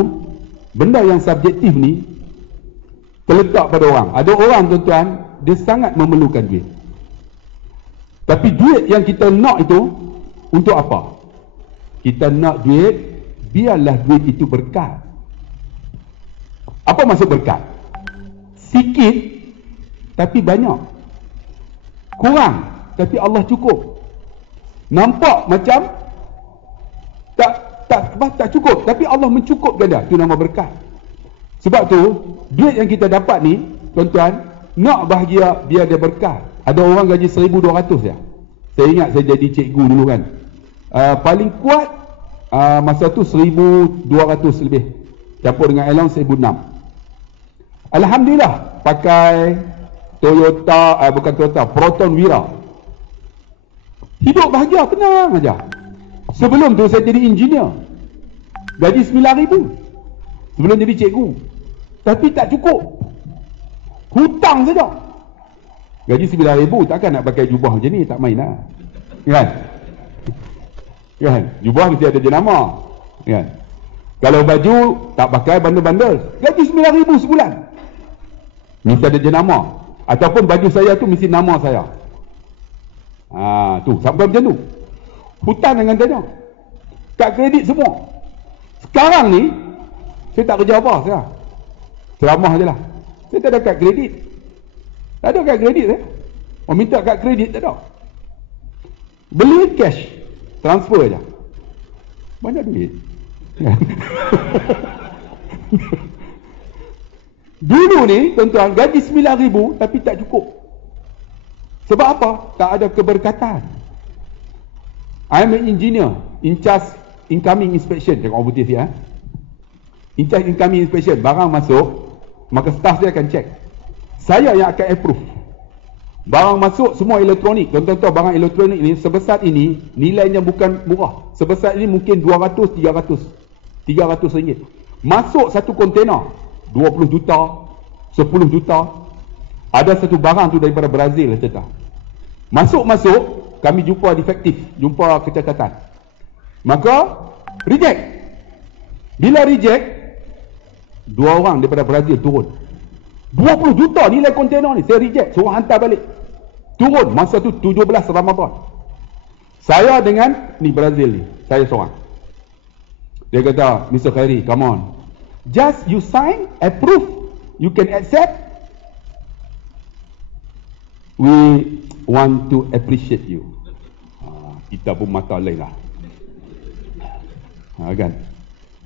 benda yang subjektif ni terletak pada orang. Ada orang, tuan-tuan, dia sangat memerlukan duit. Tapi duit yang kita nak itu untuk apa? Kita nak duit, biarlah duit itu berkat. Apa maksud berkat? Sikit tapi banyak. Kurang tapi Allah cukup. Nampak macam tak cukup, tapi Allah mencukupkan dia. Itu nama berkat. Sebab tu duit yang kita dapat ni, tuan-tuan, nak bahagia biar dia berkat. Ada orang gaji 1,200 ya. Saya ingat saya jadi cikgu dulu kan. Paling kuat masa tu 1,200 lebih. Campur dengan allowance 1,600. Alhamdulillah pakai Toyota, bukan Toyota, Proton Wira. Hidup bahagia, tenang aja. Sebelum tu saya jadi engineer. Gaji 9,000. Sebelum jadi cikgu. Tapi tak cukup. Hutang saja. Gaji 9,000 takkan nak pakai jubah macam ni, tak main lah. Kan? Kan? Jubah mesti ada jenama. Kan? Kalau baju tak pakai bandel-bandel, gaji 9,000 sebulan. Mesti ada jenama. Ataupun baju saya tu mesti nama saya. Tu sampai macam tu. Hutang dengan tanya. Kad kredit semua. Sekarang ni saya tak kerja apa sekarang. Ceramah je lah. Saya tak ada kad kredit. Tak ada kad kredit saya. Orang minta kad kredit tak ada. Beli cash, transfer je. Banyak duit. Dulu ni tuan-tuan gaji 9,000 tapi tak cukup. Sebab apa? Tak ada keberkatan. I'm an engineer in charge incoming inspection. Tengok orang putih sikit. In charge incoming inspection. Barang masuk, maka staff dia akan check. Saya yang akan approve. Barang masuk semua elektronik. Tuan-tuan tahu barang elektronik ni sebesar ini nilainya bukan murah. Sebesar ini mungkin 200, 300 ringgit. Masuk satu kontena 20 juta, 10 juta. Ada satu barang tu daripada Brazil cerita. Masuk kami jumpa defektif, jumpa kecacatan. Maka reject. Bila reject, 2 orang daripada Brazil turun. 20 juta nilai kontena ni, saya reject, suruh hantar balik. Turun masa tu 17 Ramadan. Saya dengan ni Brazil ni, saya seorang. Dia kata, Mr. Khairi, come on. Just you sign, approve, you can accept. We want to appreciate you. Kita pun mata lain lah. Kan?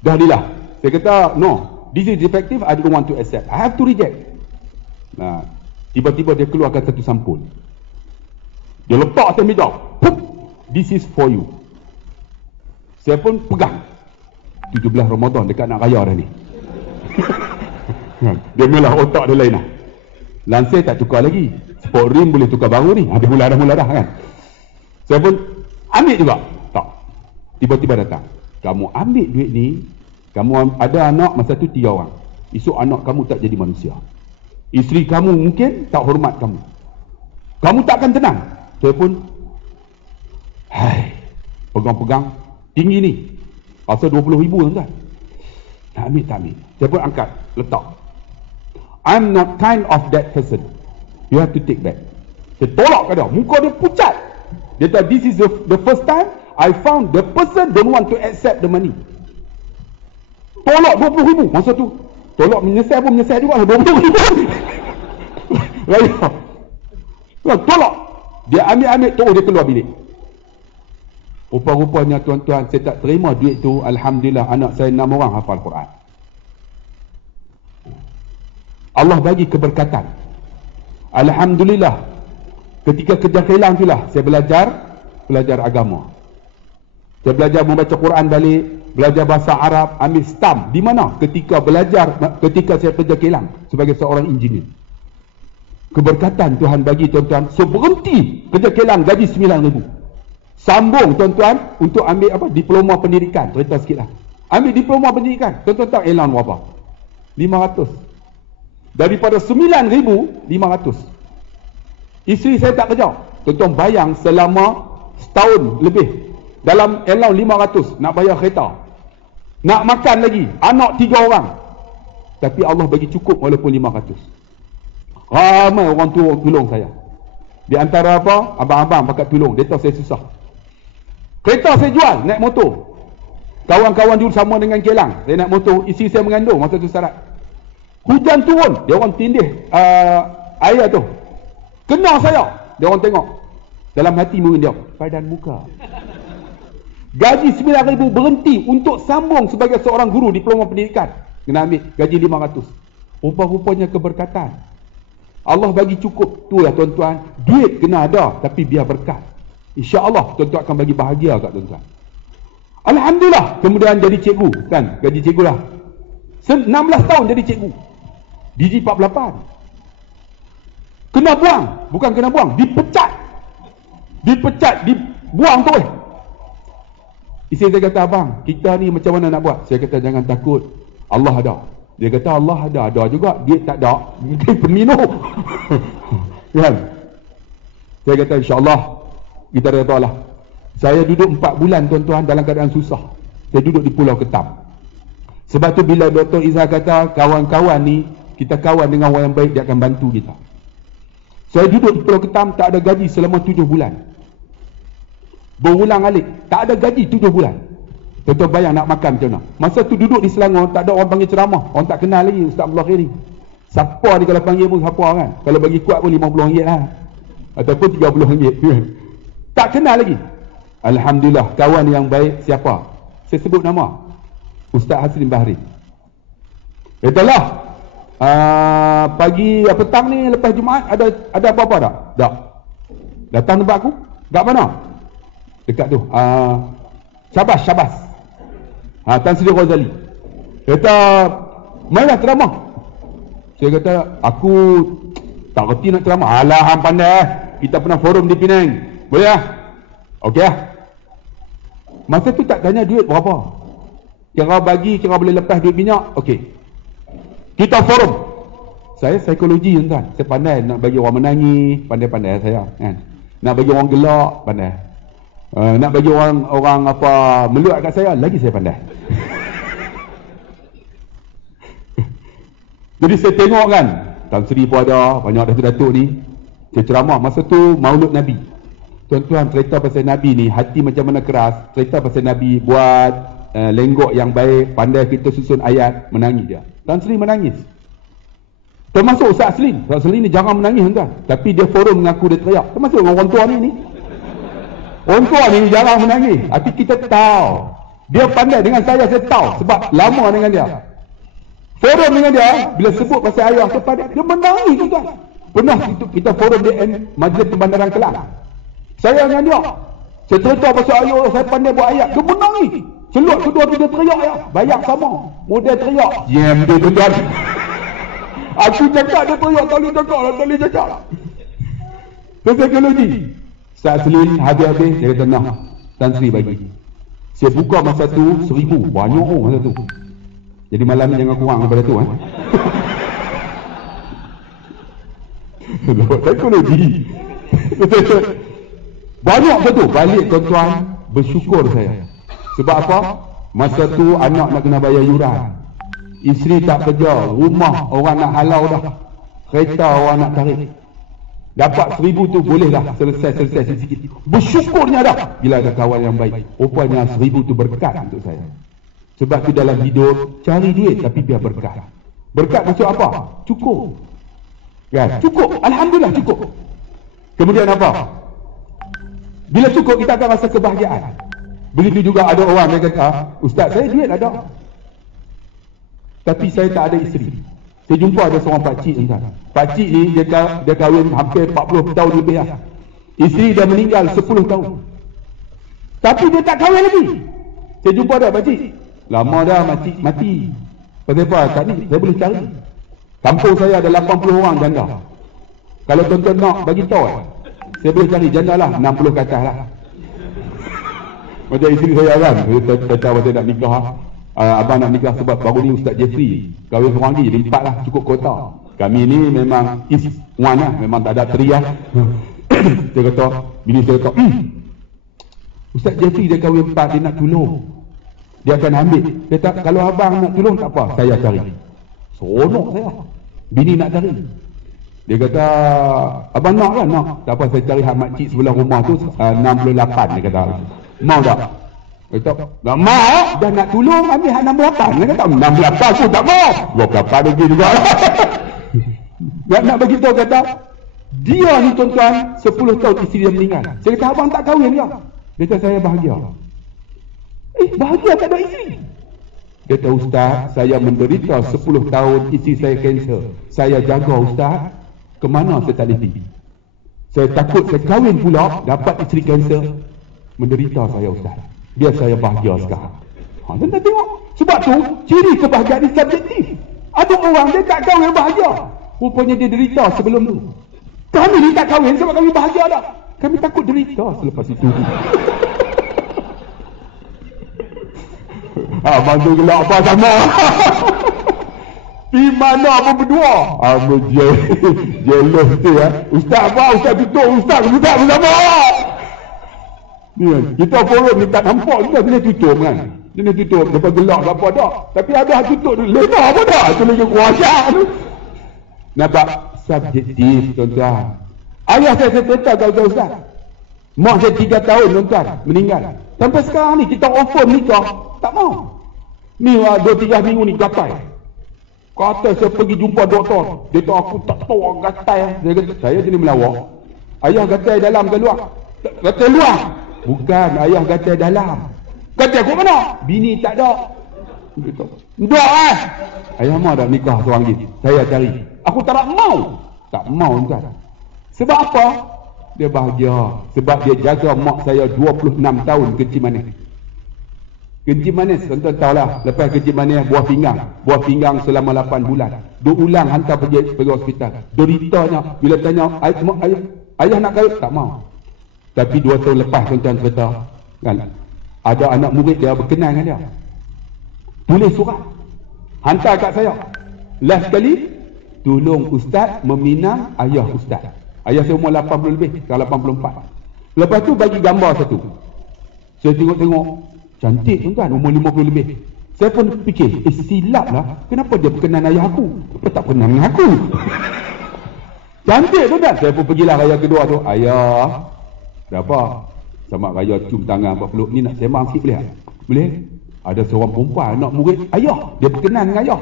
Dah dilah. Saya kata, no, this is defective, I don't want to accept. I have to reject. Tiba-tiba dia keluarkan satu sampul. Dia letak atas meja. This is for you. Saya pun pegang. 17 Ramadan dekat nak raya dah ni. Dia melah otak dia lain lah. Lansir tak tukar lagi. Sport rim boleh tukar baru ni. Dia mula dah kan. Saya pun ambil juga. Tak. Tiba-tiba datang. Kamu ambil duit ni. Kamu ada anak masa tu 3 orang. Esok anak kamu tak jadi manusia. Isteri kamu mungkin tak hormat kamu. Kamu takkan tenang. Saya pun pegang-pegang tinggi ni. Pasal 20,000 tuan. Tak ambil. Saya pun angkat, letak. I'm not kind of that person. You have to take back. Saya tolak ke dia. Muka dia pucat. Dia kata, this is the first time I found the person don't want to accept the money. Tolak 20,000. Masa tu, tolak menyesal pun menyesal juga lah 20,000. Raya. Tolak. Dia ambil terus dia keluar bilik. Rupa-rupanya tuan-tuan, saya tak terima duit tu. Alhamdulillah anak saya 6 orang hafal Quran. Allah bagi keberkatan. Alhamdulillah. Ketika kerja kilang itulah saya belajar agama. Saya belajar membaca Quran balik, belajar bahasa Arab, ambil stamp. Di mana? Ketika saya kerja kilang sebagai seorang engineer. Keberkatan Tuhan bagi tuan-tuan. So berhenti kerja kilang, gaji 9,000. Sambung tuan-tuan untuk ambil diploma pendidikan. Cerita sikit lah. Ambil diploma pendidikan. Tuan-tuan tahu elan berapa? 500. Daripada 9,500. Isteri saya tak kerja. Tuan-tuan bayang selama setahun lebih. Dalam allowance 500 nak bayar kereta, nak makan lagi, anak 3 orang, tapi Allah bagi cukup walaupun 500. Ramai orang tua tolong saya. Di antara abang-abang pakat tolong. Dia tahu saya susah. Kereta saya jual, naik motor. Kawan-kawan dulu sama dengan kilang, saya naik motor. Isteri saya mengandung masa tu syarat. Hujan turun, dia orang tindih air tu, kena saya. Dia orang tengok, dalam hati mungkin dia padan muka. Gaji 9,000 berhenti untuk sambung sebagai seorang guru diploma pendidikan. Kena ambil gaji 500. Rupa-rupanya keberkatan. Allah bagi cukup. Tu lah tuan-tuan. Duit kena ada, tapi biar berkat. InsyaAllah tuan-tuan akan bagi bahagia kat tuan-tuan. Alhamdulillah. Kemudian jadi cikgu. Kan? Gaji cikgu lah. 16 tahun jadi cikgu. Digi 48. Kena buang. Bukan kena buang. Dipecat. Dibuang tu. Isteri saya kata, abang, kita ni macam mana nak buat? Saya kata, jangan takut. Allah ada. Dia kata, Allah ada juga. Dia tak ada. Mungkin peminum. Kan? Saya kata, insyaAllah, kita dah tahu lah. Saya duduk 4 bulan, tuan-tuan, dalam keadaan susah. Saya duduk di Pulau Ketam. Sebab tu bila Dr. Izzah kata, kawan-kawan ni, kita kawan dengan orang yang baik, dia akan bantu kita. Saya duduk di Pulau Ketam, tak ada gaji selama 7 bulan. Berulang alik, tak ada gaji 7 bulan. Tuan-tuan bayang nak makan macam mana. Masa tu duduk di Selangor, tak ada orang panggil ceramah. Orang tak kenal lagi Ustaz Abdullah Khairi. Siapa ni kalau panggil pun siapa kan. Kalau bagi kuat pun RM50 lah, ataupun RM30. Tak kenal lagi. Alhamdulillah, kawan yang baik siapa? Saya sebut nama, Ustaz Hasrin Bahri. Itulah pagi petang ni lepas Jumaat ada apa-apa tak? Tak. Datang tempat aku. Kat mana? Dekat tu. Syabas. Tan Sri Ghazali. Kata, mainlah ceramah. Saya kata, aku tak reti nak ceramah. Alah, hang pandai. Kita pernah forum di Penang. Boleh lah? Okey lah. Masa tu tak tanya duit berapa. Kira boleh lepas duit minyak. Okey. Kita forum. Saya psikologi tuan. Saya pandai nak bagi orang menangis. Pandai-pandai saya. Kan? Nak bagi orang gelak. Pandai. Nak bagi orang meluat kat saya, lagi saya pandai. Jadi saya tengok kan, Tan Sri pun ada, banyak datuk-datuk ni. Saya ceramah, masa tu Maulud Nabi. Tuan-tuan, cerita pasal Nabi ni, hati macam mana keras. Cerita pasal Nabi, buat lenggok yang baik, pandai kita susun ayat, menangis dia. Tan Sri menangis. Termasuk Ustaz Aslim. Ustaz Aslim ni jarang menangis tuan. Tapi dia forum mengaku dia teriak. Termasuk orang tua ni. Orang tua ni jarang menangis. Tapi kita tahu. Dia pandai dengan saya tahu. Sebab lama dengan dia. Forum dengan dia, bila sebut pasal ayah kepada dia menangis juga. Pernah kita forum di Majlis Pembandaran Kelang. Saya dengan dia. Saya cerita pasal ayah, saya pandai buat ayat. Dia menangis. Selut kedua dia teriak ya. Bayar sama. Model teriak. Diam dia tuan. Aku cakap dia teriak. Tak boleh cakap lah. Psikologi. Ustaz Aslim habis-habis dia kata nak Tan Sri bagi. Saya buka masa tu 1,000. Banyak masa tu. Jadi malam ni jangan kurang daripada tu. Psikologi. Banyak betul. Balik tuan-tuan, bersyukur saya. Sebab apa? Masa tu anak nak kena bayar yuran. Isteri tak kerja. Rumah orang nak halau dah. Kereta orang nak tarik. Dapat 1,000 tu boleh dah selesai sikit. Bersyukurnya dah bila ada kawan yang baik. Rupanya 1,000 tu berkat untuk saya. Sebab tu dalam hidup cari duit tapi biar berkat. Berkat maksud apa? Cukup. Kan? Cukup. Alhamdulillah cukup. Kemudian apa? Bila cukup kita akan rasa kebahagiaan. Begitu juga ada orang yang kata, Ustaz saya duit ada, tapi saya tak ada isteri. Saya jumpa ada seorang pakcik tuan. Pakcik ni dia kahwin hampir 40 tahun lebih lah. Isteri dah meninggal 10 tahun. Tapi dia tak kahwin lagi. Saya jumpa dah pakcik. Lama dah pakcik mati. Pasal apa? Kat ni saya boleh cari. Kampung saya ada 80 orang janda. Kalau tuan-tuan nak bagi tahu, saya boleh cari janda lah 60 ke atas lah. Macam isteri saya kan, saya tahu saya nak nikah. Abang nak nikah sebab baru ni Ustaz Jeffrey kahwin seorang lagi, jadi 4 lah, cukup kota. Kami ni memang is one lah, memang tak ada teri lah. Dia kata, bini saya kata, Ustaz Jeffrey dia kahwin 4, dia nak tolong, dia akan ambil. Dia kata, kalau abang nak tolong tak apa, saya cari. Seronok saya, bini nak cari. Dia kata, abang nak kan? Nak. Tak apa, saya cari hak makcik sebelah rumah tu 68, dia kata. Mau tak? Dia kata, tak mau, dah nak tolong ambil hak 68. Dia kata, 68 pun tak mau. 28 lagi juga. Nak bagi tahu kata, dia ni tuan-tuan 10 tahun isteri dia meninggal. Saya kata, abang tak kahwin ke? Dia kata, saya bahagia. Bahagia tak ada isteri? Dia kata, Ustaz, saya menderita 10 tahun isteri saya kanser. Saya jaga Ustaz, ke mana saya tak boleh pergi? Saya takut saya kahwin pula, dapat isteri kanser, menderita saya Ustaz. Biar saya bahagia sekarang. Tuan-tuan tengok. Sebab tu, ciri kebahagiaan ni subjektif. Ada orang dia tak kahwin bahagia. Rupanya dia derita sebelum tu. Kami ni tak kahwin sebab kami bahagia dah. Kami takut derita selepas itu. Abang tu gelak apa sama. Di mana apa berdua? Abang jealous tu ya. Ustaz apa? Ustaz tutup. Ustaz bersama. Ni kan. Kita forum ni tak nampak kita boleh tutup kan. Dia ni tutup. Lepas gelak apa tak. Tapi ada tutup tu. Lena apa tak? Itu lagi kuasa tu. Nampak? Subjektif tuan-tuan. Ayah saya cerita kau Ustaz. Mak saya 3 tahun tuan-tuan meninggal. Sampai sekarang ni kita offer nikah. Tak mau. Ni 2-3 minggu ni gatai. Kata saya pergi jumpa doktor. Dia kata aku tak tahu gatai. Dia kata saya jenis melawak. Ayah gatai dalam ke luar? Gatai luar. Bukan, ayah gatai dalam. Gatai aku mana? Bini tak ada. Dia kata, tak ayah mau dah nikah seorang lagi. Saya cari. Aku tak mau. Tak mau tuan. Sebab apa? Dia bahagia. Sebab dia jaga mak saya 26 tahun kencing manis. Kencing manis, tuan-tuan tahulah. Lepas kencing manis, buah pinggang. Buah pinggang selama 8 bulan. 2 ulang hantar pergi hospital. Deritanya, bila tanya, ayah nak kahwin? Tak mau. Tapi 2 tahun lepas, tuan-tuan cerita, kan, ada anak murid dia berkenan dengan dia. Tulis surat. Hantar kat saya. Last kali, tolong Ustaz meminang ayah Ustaz. Ayah saya umur 80 lebih, sekarang 84. Lepas tu bagi gambar satu. Saya tengok-tengok, cantik tuan-tuan, umur 50 lebih. Saya pun fikir, silap lah, kenapa dia berkenan ayah aku? Kenapa tak berkenan dengan aku? Cantik tuan-tuan. Saya pun pergilah raya kedua tu. Ayah, dah apa? Sama raya cium tangan 40. Ni nak sembang sikit boleh tak? Boleh? Ada seorang perempuan, anak murid. Ayah, dia berkenan dengan ayah.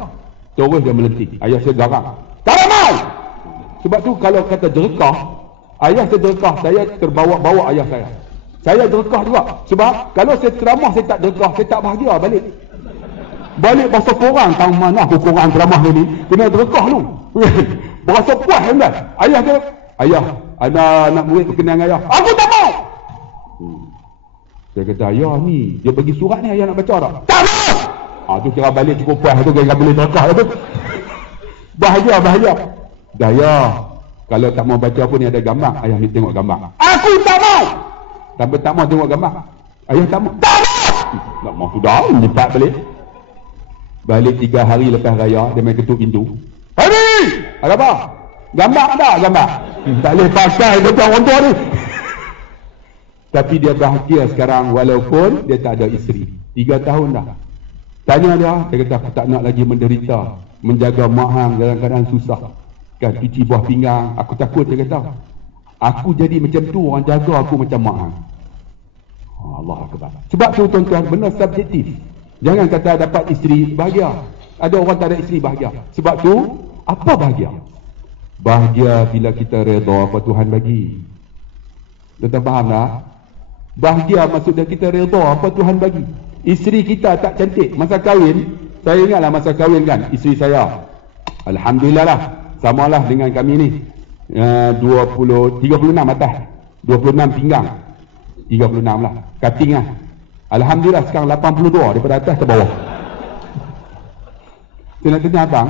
Terus dia melentik. Ayah saya garang. Tak mau! Sebab tu kalau kata jerekah, ayah saya jerekah, saya terbawa-bawa ayah saya. Saya jerekah juga. Sebab kalau saya ceramah, saya tak jerekah, saya tak bahagia balik. Balik bahasa korang, tahu mana aku korang ceramah ni, kena jerekah tu. Berasa puas kan? Ayah dia, ayah, anak murid berkenan dengan ayah. Aku tak mau! Saya kata, ayah ni, dia bagi surat ni, ayah nak baca tak? Tak mau! Tu kira balik cukup puas tu, kira boleh jerekah tu. Bahagia. Daya, kalau tak mau baca pun ni ada gambar, ayah ni tengok gambar. Aku tak mau! Tapi tak mau tengok gambar. Ayah tak mau. Tak mau! Tak mau sudah, lipat balik. Balik 3 hari lepas raya, dia main ketuk pintu. Hari! Ada apa? Gambar ada, gambar. Tak boleh pakai betul orang tua ni. Tapi dia bahagia sekarang walaupun dia tak ada isteri. 3 tahun dah. Tanya dia kata aku tak nak lagi menderita. Menjaga mak hang dalam keadaan susah. Kan cuci buah pinggang, aku takut dia kata. Aku jadi macam tu, orang jaga aku macam mak hang. Allah Akbar. Sebab tu tuan-tuan, benar subjektif. Jangan kata dapat isteri bahagia. Ada orang tak ada isteri bahagia. Sebab tu, apa bahagia? Bahagia bila kita redha apa Tuhan bagi. Tuan-tuan faham tak? Bahagia maksudnya kita redha apa Tuhan bagi. Isteri kita tak cantik masa kahwin. Saya ingatlah masa kahwin kan, isteri saya, alhamdulillah lah, samalah dengan kami ni, 36 atas, 26 pinggang, 36 lah, cutting lah. Alhamdulillah sekarang 82 daripada atas ke bawah. Saya nak tanya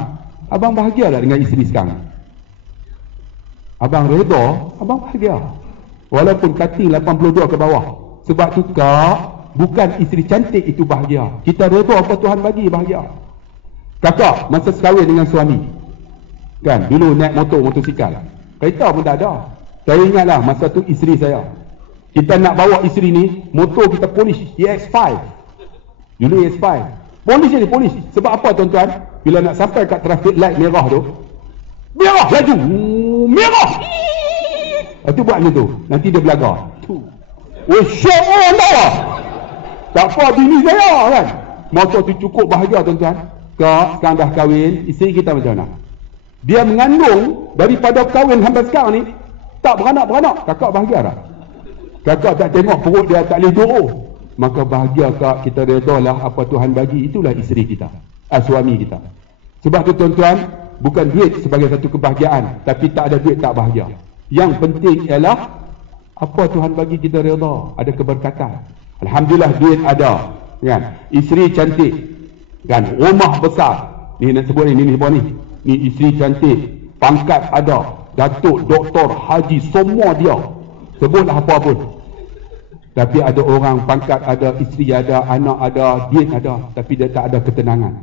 abang bahagia tak dengan isteri sekarang? Abang redha, abang bahagia. Walaupun cutting 82 ke bawah. Sebab tu kak, bukan isteri cantik itu bahagia. Kita redha apa Tuhan bagi bahagia. Kakak masa sekahwin dengan suami, kan dulu naik motosikal, kereta pun tak ada. Saya ingatlah masa tu isteri saya, kita nak bawa isteri ni, motor kita polish EX5. Dulu EX5 polish. Sebab apa tuan-tuan? Bila nak sampai kat traffic light merah tu, merah laju, merah, itu buat macam tu, nanti dia belagar. Oh syok orang tahu tak apa bini saya kan. Motor tu cukup bahagia tuan-tuan. Kak, sekarang dah kahwin, isteri kita macam mana? Dia mengandung daripada kahwin sampai sekarang ni, tak beranak. Kakak bahagia tak? Kakak tak tengok perut dia tak boleh turun. Maka bahagia kak, kita redalah apa Tuhan bagi. Itulah isteri kita, suami kita. Sebab tu tuan-tuan, bukan duit sebagai satu kebahagiaan, tapi tak ada duit tak bahagia. Yang penting ialah apa Tuhan bagi kita reda, ada keberkatan. Alhamdulillah duit ada, kan? Isteri cantik, kan? Rumah besar. Ni nak sebut ni isteri cantik, pangkat ada, datuk, doktor, haji, semua dia. Sebutlah apa pun. Tapi ada orang pangkat ada, isteri ada, anak ada, duit ada, tapi dia tak ada ketenangan.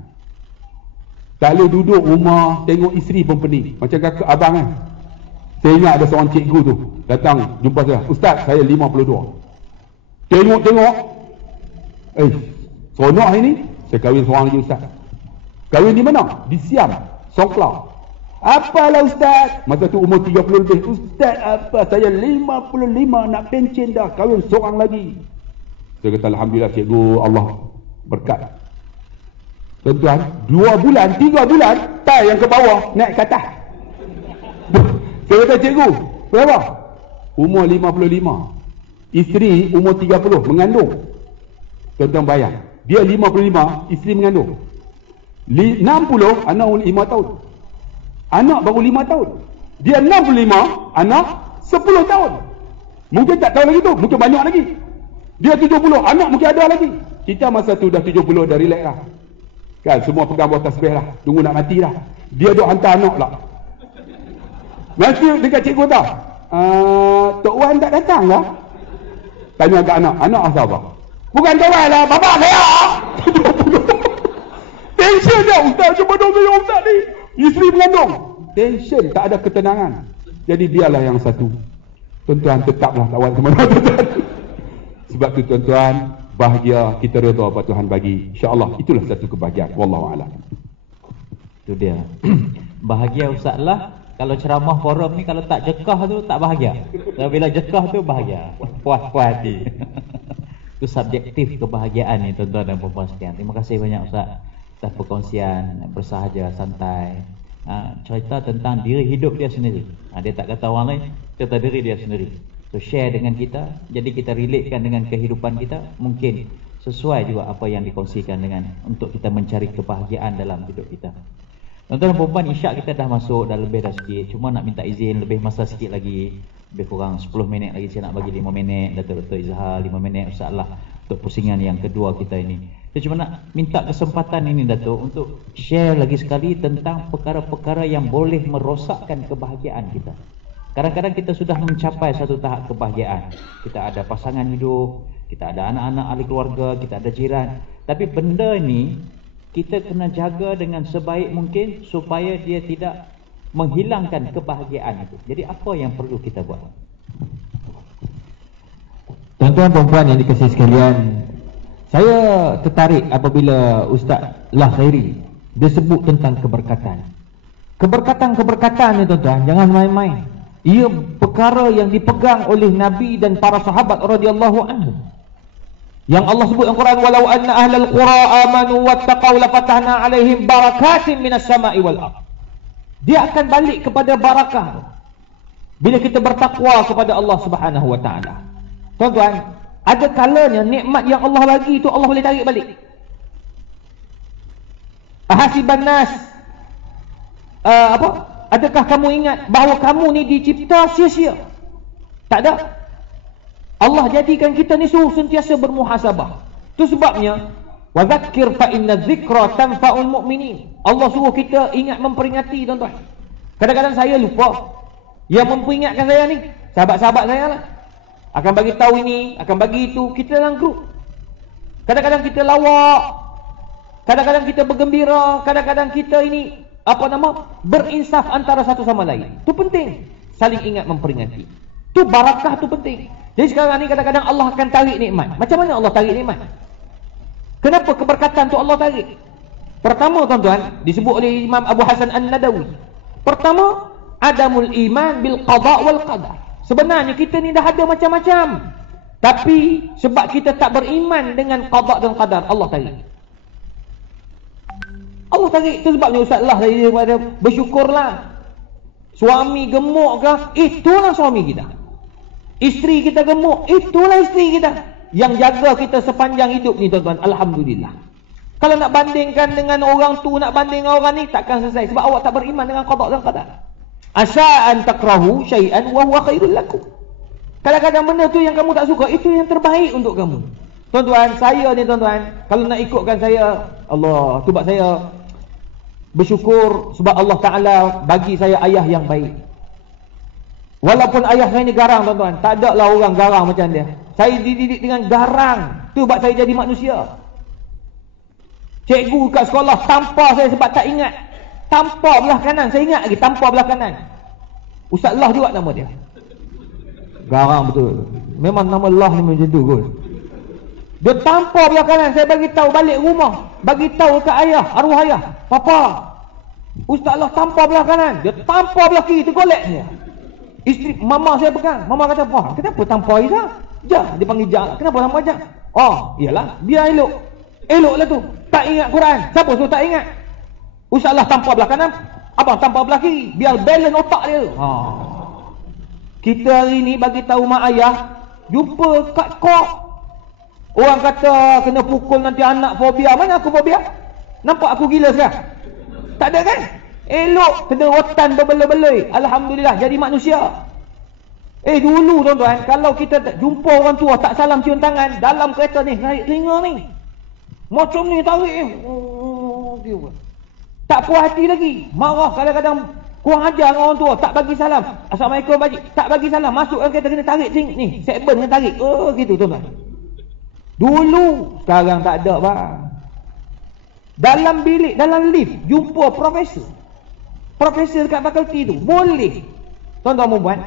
Tak boleh duduk rumah tengok isteri pun pening. Macam kakak abang kan. Saya ingat ada seorang cikgu tu datang jumpa saya, Ustaz saya 52. Tengok, seronok hari ni. Saya kahwin seorang lagi Ustaz. Kahwin di mana? Di Siam, Songkla. Apalah Ustaz, masa tu umur 30 lebih. Ustaz apa, saya 55 nak pencen dah, kahwin seorang lagi. Saya kata alhamdulillah cikgu, Allah berkat. Tuan-tuan, 2 bulan, 3 bulan, tai yang ke bawah naik ke atas. Saya kata cikgu, berapa? Umur 55, isteri umur 30 mengandung. Tuan-tuan bayang, dia 55, isteri mengandung 60, anak 5 tahun. Anak baru 5 tahun. Dia 65, anak 10 tahun. Mungkin tak tahu lagi tu, mungkin banyak lagi. Dia 70, anak mungkin ada lagi. Kita masa tu dah 70, dah relax lah. Kan, semua pegang buat tasbih lah, tunggu nak mati lah. Dia duk hantar anak lah. Nanti dekat cikgu tak? Tok Wan tak datang lah. Tanya kat anak asal apa? Bukan Tok Wan lah, bapak saya. Tension dah, Ustaz cuma dong saya Ustaz ni. Isteri mengandung, tension, tak ada ketenangan. Jadi biarlah yang satu. Tuan-tuan tetaplah kawan semua. Sebab tu tuan-tuan, bahagia kita redha apa Tuhan bagi. InsyaAllah itulah satu kebahagiaan. Wallahualam. Itu dia. Bahagia Ustaz lah. Kalau ceramah forum ni, kalau tak jekah tu tak bahagia. Kalau bila jekah tu bahagia, puas hati. Itu subjektif kebahagiaan ni tuan-tuan dan puan-puan sekalian. Terima kasih banyak Ustaz atas perkongsian bersahaja, santai, cerita tentang diri hidup dia sendiri. Dia tak kata orang lain, cerita diri dia sendiri. So share dengan kita, jadi kita relatekan dengan kehidupan kita. Mungkin sesuai juga apa yang dikongsikan dengan untuk kita mencari kebahagiaan dalam hidup kita. Tuan-tuan dan puan-puan, isyak kita dah masuk, dah lebih dah sikit. Cuma nak minta izin lebih masa sikit lagi, lebih kurang 10 minit lagi. Saya nak bagi 5 minit Datuk Izhar, 5 minit Ustaz lah untuk pusingan yang kedua kita ini. Saya cuma nak minta kesempatan ini Datuk untuk share lagi sekali tentang perkara-perkara yang boleh merosakkan kebahagiaan kita. Kadang-kadang kita sudah mencapai satu tahap kebahagiaan. Kita ada pasangan hidup, kita ada anak-anak, ahli keluarga, kita ada jiran. Tapi benda ni kita kena jaga dengan sebaik mungkin supaya dia tidak menghilangkan kebahagiaan itu. Jadi apa yang perlu kita buat? Tuan-tuan perempuan yang dikasihi sekalian, saya tertarik apabila Ustaz Lah Khairi dia sebut tentang keberkatan. Keberkatan ni tuan-tuan, jangan main-main. Ia perkara yang dipegang oleh Nabi dan para sahabat radhiyallahu anhum. Yang Allah sebut dalam Quran, walau anna ahlal qura amanu wattaqau lafatahna alaihim barakatin minas sama'i wal ardh. dia akan balik kepada barakah bila kita bertakwa kepada Allah Subhanahu wa taala. Tuan-tuan, ada kalanya nikmat yang Allah bagi itu Allah boleh tarik balik. Ahasiban nas adakah kamu ingat bahawa kamu ni dicipta sia-sia? Tak ada. Allah jadikan kita ni suruh sentiasa bermuhasabah. Itu sebabnya wa dzakkir fa inna dzikra tanfa'ul mu'minin. Allah suruh kita ingat memperingati, tuan-tuan. Kadang-kadang saya lupa. Yang memperingatkan saya ni sahabat-sahabat saya lah. Akan bagi tahu ini, akan bagi itu. Kita dalam grup. Kadang-kadang kita lawak, kadang-kadang kita bergembira, kadang-kadang kita ini berinsaf antara satu sama lain. Itu penting. Saling ingat memperingati. Itu barakah, tu penting. Jadi sekarang ni kadang-kadang Allah akan tarik nikmat. Macam mana Allah tarik nikmat? Kenapa keberkatan tu Allah tarik? Pertama, tuan-tuan, disebut oleh Imam Abu Hasan An-Nadawi. Pertama, adamul iman bil qada' wal qadar. Sebenarnya kita ni dah ada macam-macam, tapi sebab kita tak beriman dengan qada' dan qadar, Allah tarik. Allah tarik. Itu sebabnya Ustaz lah saya bersyukurlah. Suami gemuk ke, itulah suami kita. Isteri kita gemuk, itulah isteri kita yang jaga kita sepanjang hidup ni, tuan-tuan. Alhamdulillah. Kalau nak bandingkan dengan orang tu, nak banding dengan orang ni, takkan selesai. Sebab awak tak beriman dengan qada' dan qadar. Asa an takrahu syai'an wa huwa khairul lakum. Kadang-kadang benda tu yang kamu tak suka, itu yang terbaik untuk kamu. Tuan-tuan, saya ni, tuan-tuan, kalau nak ikutkan saya, Allah, sebab saya bersyukur sebab Allah Ta'ala bagi saya ayah yang baik. Walaupun ayah saya ni garang, tuan-tuan, tak ada lah orang garang macam dia. Saya dididik dengan garang. Tu sebab saya jadi manusia. Cikgu kat sekolah tampar saya sebab tak ingat. Tampar belah kanan, saya ingat lagi, tampar belah kanan. Ustaz Lah juga nama dia. Garang betul. Memang nama Allah ni macam tu kot. Dia tampar belah kanan, saya bagi tahu balik rumah. Bagi tahu ke ayah, arwah ayah. Papa, Ustaz Allah tampar belah kanan. Dia tampar belah kiri, tergolek dia. Isteri, mama saya pegang. Mama kata, wah, kenapa tampar Izzah? Jah, dia panggil Jah. Kenapa tampar Jah? Oh, iyalah, biar elok. Eloklah tu. Tak ingat Quran. Siapa suruh tak ingat? Ustaz Allah tampar belah kanan, abang tampar belah kiri. Biar balance otak dia tu. Kita hari ni bagi tahu mak ayah, jumpa kat kok. Orang kata kena pukul nanti anak fobia. Mana aku fobia? Nampak aku gila sekarang? Tak ada kan? Elok kena rotan berbelai-belai. Alhamdulillah jadi manusia. Dulu, tuan-tuan, kalau kita jumpa orang tua tak salam cium tangan dalam kereta ni, naik telinga ni. Macam ni tarik. Tak puas hati lagi. Marah kadang-kadang kurang ajar dengan orang tua. Tak bagi salam. Assalamualaikum pakcik. Tak bagi salam. Masuk dalam kereta kena tarik ni. Segmen kena tarik. Gitu, tuan-tuan. Dulu. Sekarang tak ada, bang. Dalam bilik, dalam lift, jumpa profesor. Profesor dekat fakulti tu. Boleh. Tuan-tuan perempuan.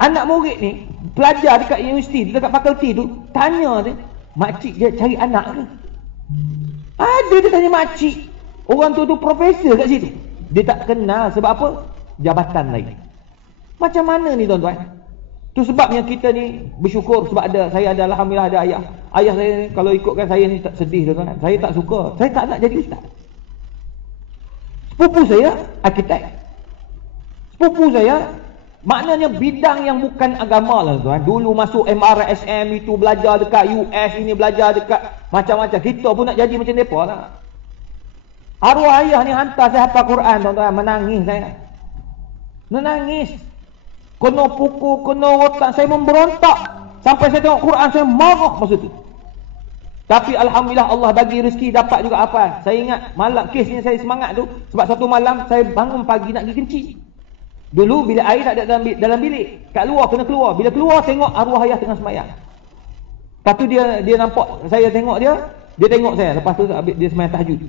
Anak murid ni, pelajar dekat universiti, dekat fakulti tu, tanya dia, makcik dia cari anak ke? Ada dia tanya makcik. Orang tu profesor kat situ. Dia tak kenal sebab apa? Jabatan lain. Macam mana ni, tuan-tuan? Tu sebabnya kita ni bersyukur sebab saya ada, alhamdulillah ada ayah. Ayah saya ni, kalau ikutkan saya ni tak sedih, tuan-tuan. Saya tak suka. Saya tak nak jadi ustaz. Sepupu saya arkitek. Sepupu saya maknanya bidang yang bukan agama lah, tuan. Dulu masuk MRSM itu, belajar dekat US ini, belajar dekat macam-macam. Kita pun nak jadi macam mereka lah. Arwah ayah ni hantar saya hafal Quran, tuan-tuan. Menangis saya. Menangis. Kena pukul, kena rotak. Saya memberontak. Sampai saya tengok Quran, saya marah masa tu. Tapi alhamdulillah Allah bagi rezeki, dapat juga apa. Saya ingat malam kes ni saya semangat tu. Sebab satu malam saya bangun pagi nak pergi kencing. Dulu bila air tak ada dalam bilik, kat luar kena keluar. Bila keluar tengok arwah ayah tengah sembahyang. Lepas tu dia nampak saya tengok dia tengok saya. Lepas tu dia sembahyang tahajud.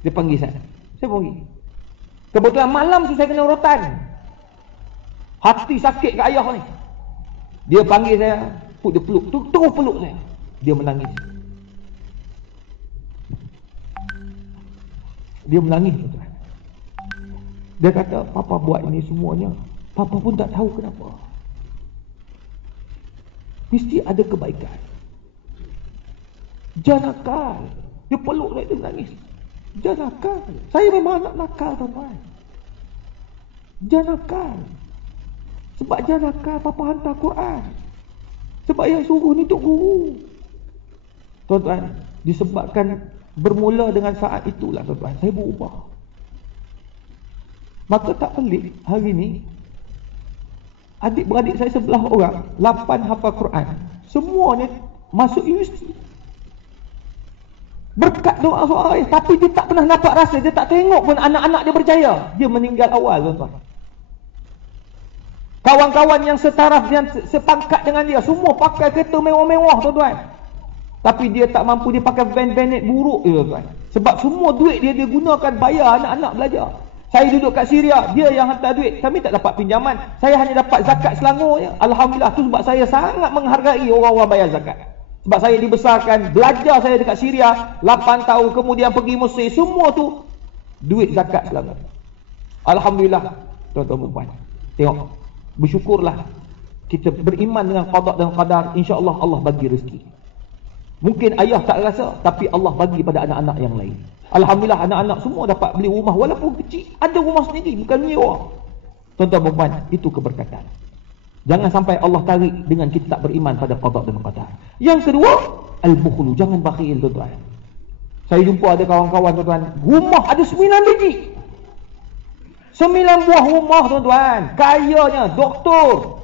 Dia panggil saya. Saya pergi. Kebetulan malam tu saya kena rotan. Hati sakit kat ayah ni. Dia panggil saya, dia peluk. Terus peluk saya. Dia menangis. Dia menangis. Dia kata, papa buat ini semuanya, papa pun tak tahu kenapa. Mesti ada kebaikan. Jangan nakal. Dia peluk saya, dia menangis. Jangan nakal. Saya memang anak nakal, tuan-tuan. Jangan nakal. Sebab jangan nakal, papa hantar Quran. Sebab yang suruh ni tok guru. Tuan-tuan, disebabkan bermula dengan saat itulah tuan-tuan, saya berubah. Maka tak pelik hari ni adik-beradik saya 11 orang, 8 hafal Quran. Semuanya masuk universiti. Berkat doa seorang ayah. Tapi dia tak pernah dapat rasa, dia tak tengok pun anak-anak dia berjaya. Dia meninggal awal tuan-tuan. Kawan-kawan yang setaraf, yang sepangkat dengan dia, semua pakai kereta mewah-mewah tuan-tuan. Tapi dia tak mampu, dia pakai van-vanet buruk tuan-tuan. Sebab semua duit dia gunakan bayar anak-anak belajar. Saya duduk kat Syria, dia yang hantar duit. Kami tak dapat pinjaman. Saya hanya dapat zakat Selangor je. Alhamdulillah, tu sebab saya sangat menghargai orang-orang bayar zakat. Sebab saya dibesarkan, belajar saya dekat Syria 8 tahun, kemudian pergi Mesir, semua tu duit zakat Selangor. Alhamdulillah, tuan-tuan dan puan. Tengok, bersyukurlah kita beriman dengan qada dan qadar, insya-Allah Allah bagi rezeki. Mungkin ayah tak rasa, tapi Allah bagi pada anak-anak yang lain. Alhamdulillah, anak-anak semua dapat beli rumah walaupun kecil, ada rumah sendiri, bukan nyewa. Tuan-tuan dan puan, itu keberkatan. Jangan sampai Allah tarik dengan kita tak beriman pada qada dan qadar. Yang kedua, al-bukhlu, jangan bakhil tuan-tuan. Saya jumpa ada kawan-kawan tuan-tuan, rumah ada 9 biji. 9 buah rumah tuan-tuan, kayanya, doktor.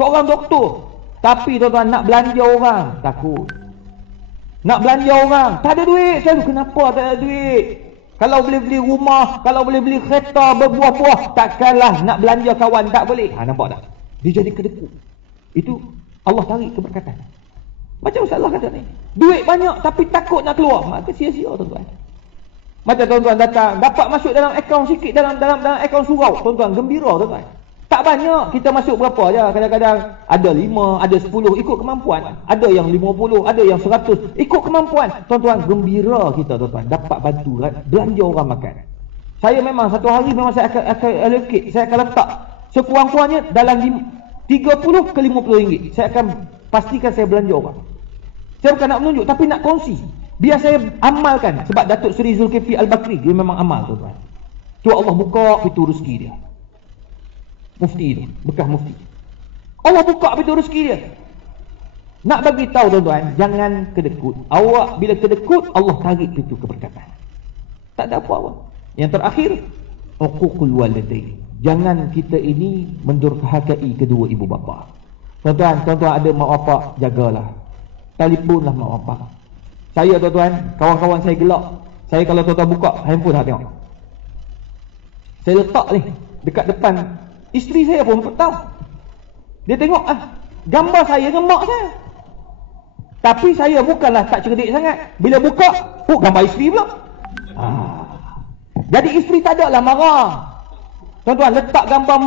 Seorang doktor. Tapi tuan-tuan nak belanja orang, takut. Nak belanja orang, tak ada duit. Saya kenapa tak ada duit? Kalau boleh beli rumah, kalau boleh beli kereta berbuah-buah, takkanlah nak belanja kawan, tak boleh. Nampak tak? Dia jadi kedekut. Itu Allah tarik keberkatan. Macam Allah kata ni, duit banyak tapi takut nak keluar, maka sia-sia tuan-tuan. Macam tuan-tuan datang, dapat masuk dalam akaun sikit, dalam akaun surau, tuan-tuan gembira tuan-tuan. Tak banyak, kita masuk berapa je. Kadang-kadang ada 5, ada 10, ikut kemampuan. Ada yang 50, ada yang 100, ikut kemampuan. Tuan-tuan, gembira kita tuan-tuan, dapat bantu belanja orang makan. Saya memang satu hari memang saya akan allocate, saya akan letak sekurang-kurangnya dalam 30 ke 50 ringgit. Saya akan pastikan saya belanja orang. Saya bukan nak menunjuk, tapi nak kongsi. Biar saya amalkan. Sebab Datuk Seri Zulkifli Al-Bakri, dia memang amal tuan-tuan. Tu Allah buka pintu rezeki dia. Mufti tu, bekas mufti. Allah buka pintu rezeki dia. Nak bagi tahu tuan-tuan, jangan kedekut. Awak bila kedekut, Allah tarik pintu keberkatan. Tak ada apa-apa. Yang terakhir, uququl walidain. Jangan kita ini mendurhakai kedua ibu bapa. Tuan-tuan ada mak bapak, jagalah. Telefonlah mak bapak. Saya tuan-tuan, kawan-kawan saya gelak. Saya kalau tuan-tuan buka handphone tengok. Saya letak ni dekat depan. Isteri saya pun tahu. Dia tengok gambar saya dengan mak saya. Tapi saya bukanlah tak cerdik sangat. Bila buka, gambar isteri pula. Jadi isteri tak ada lah marah. Tuan-tuan, letak gambar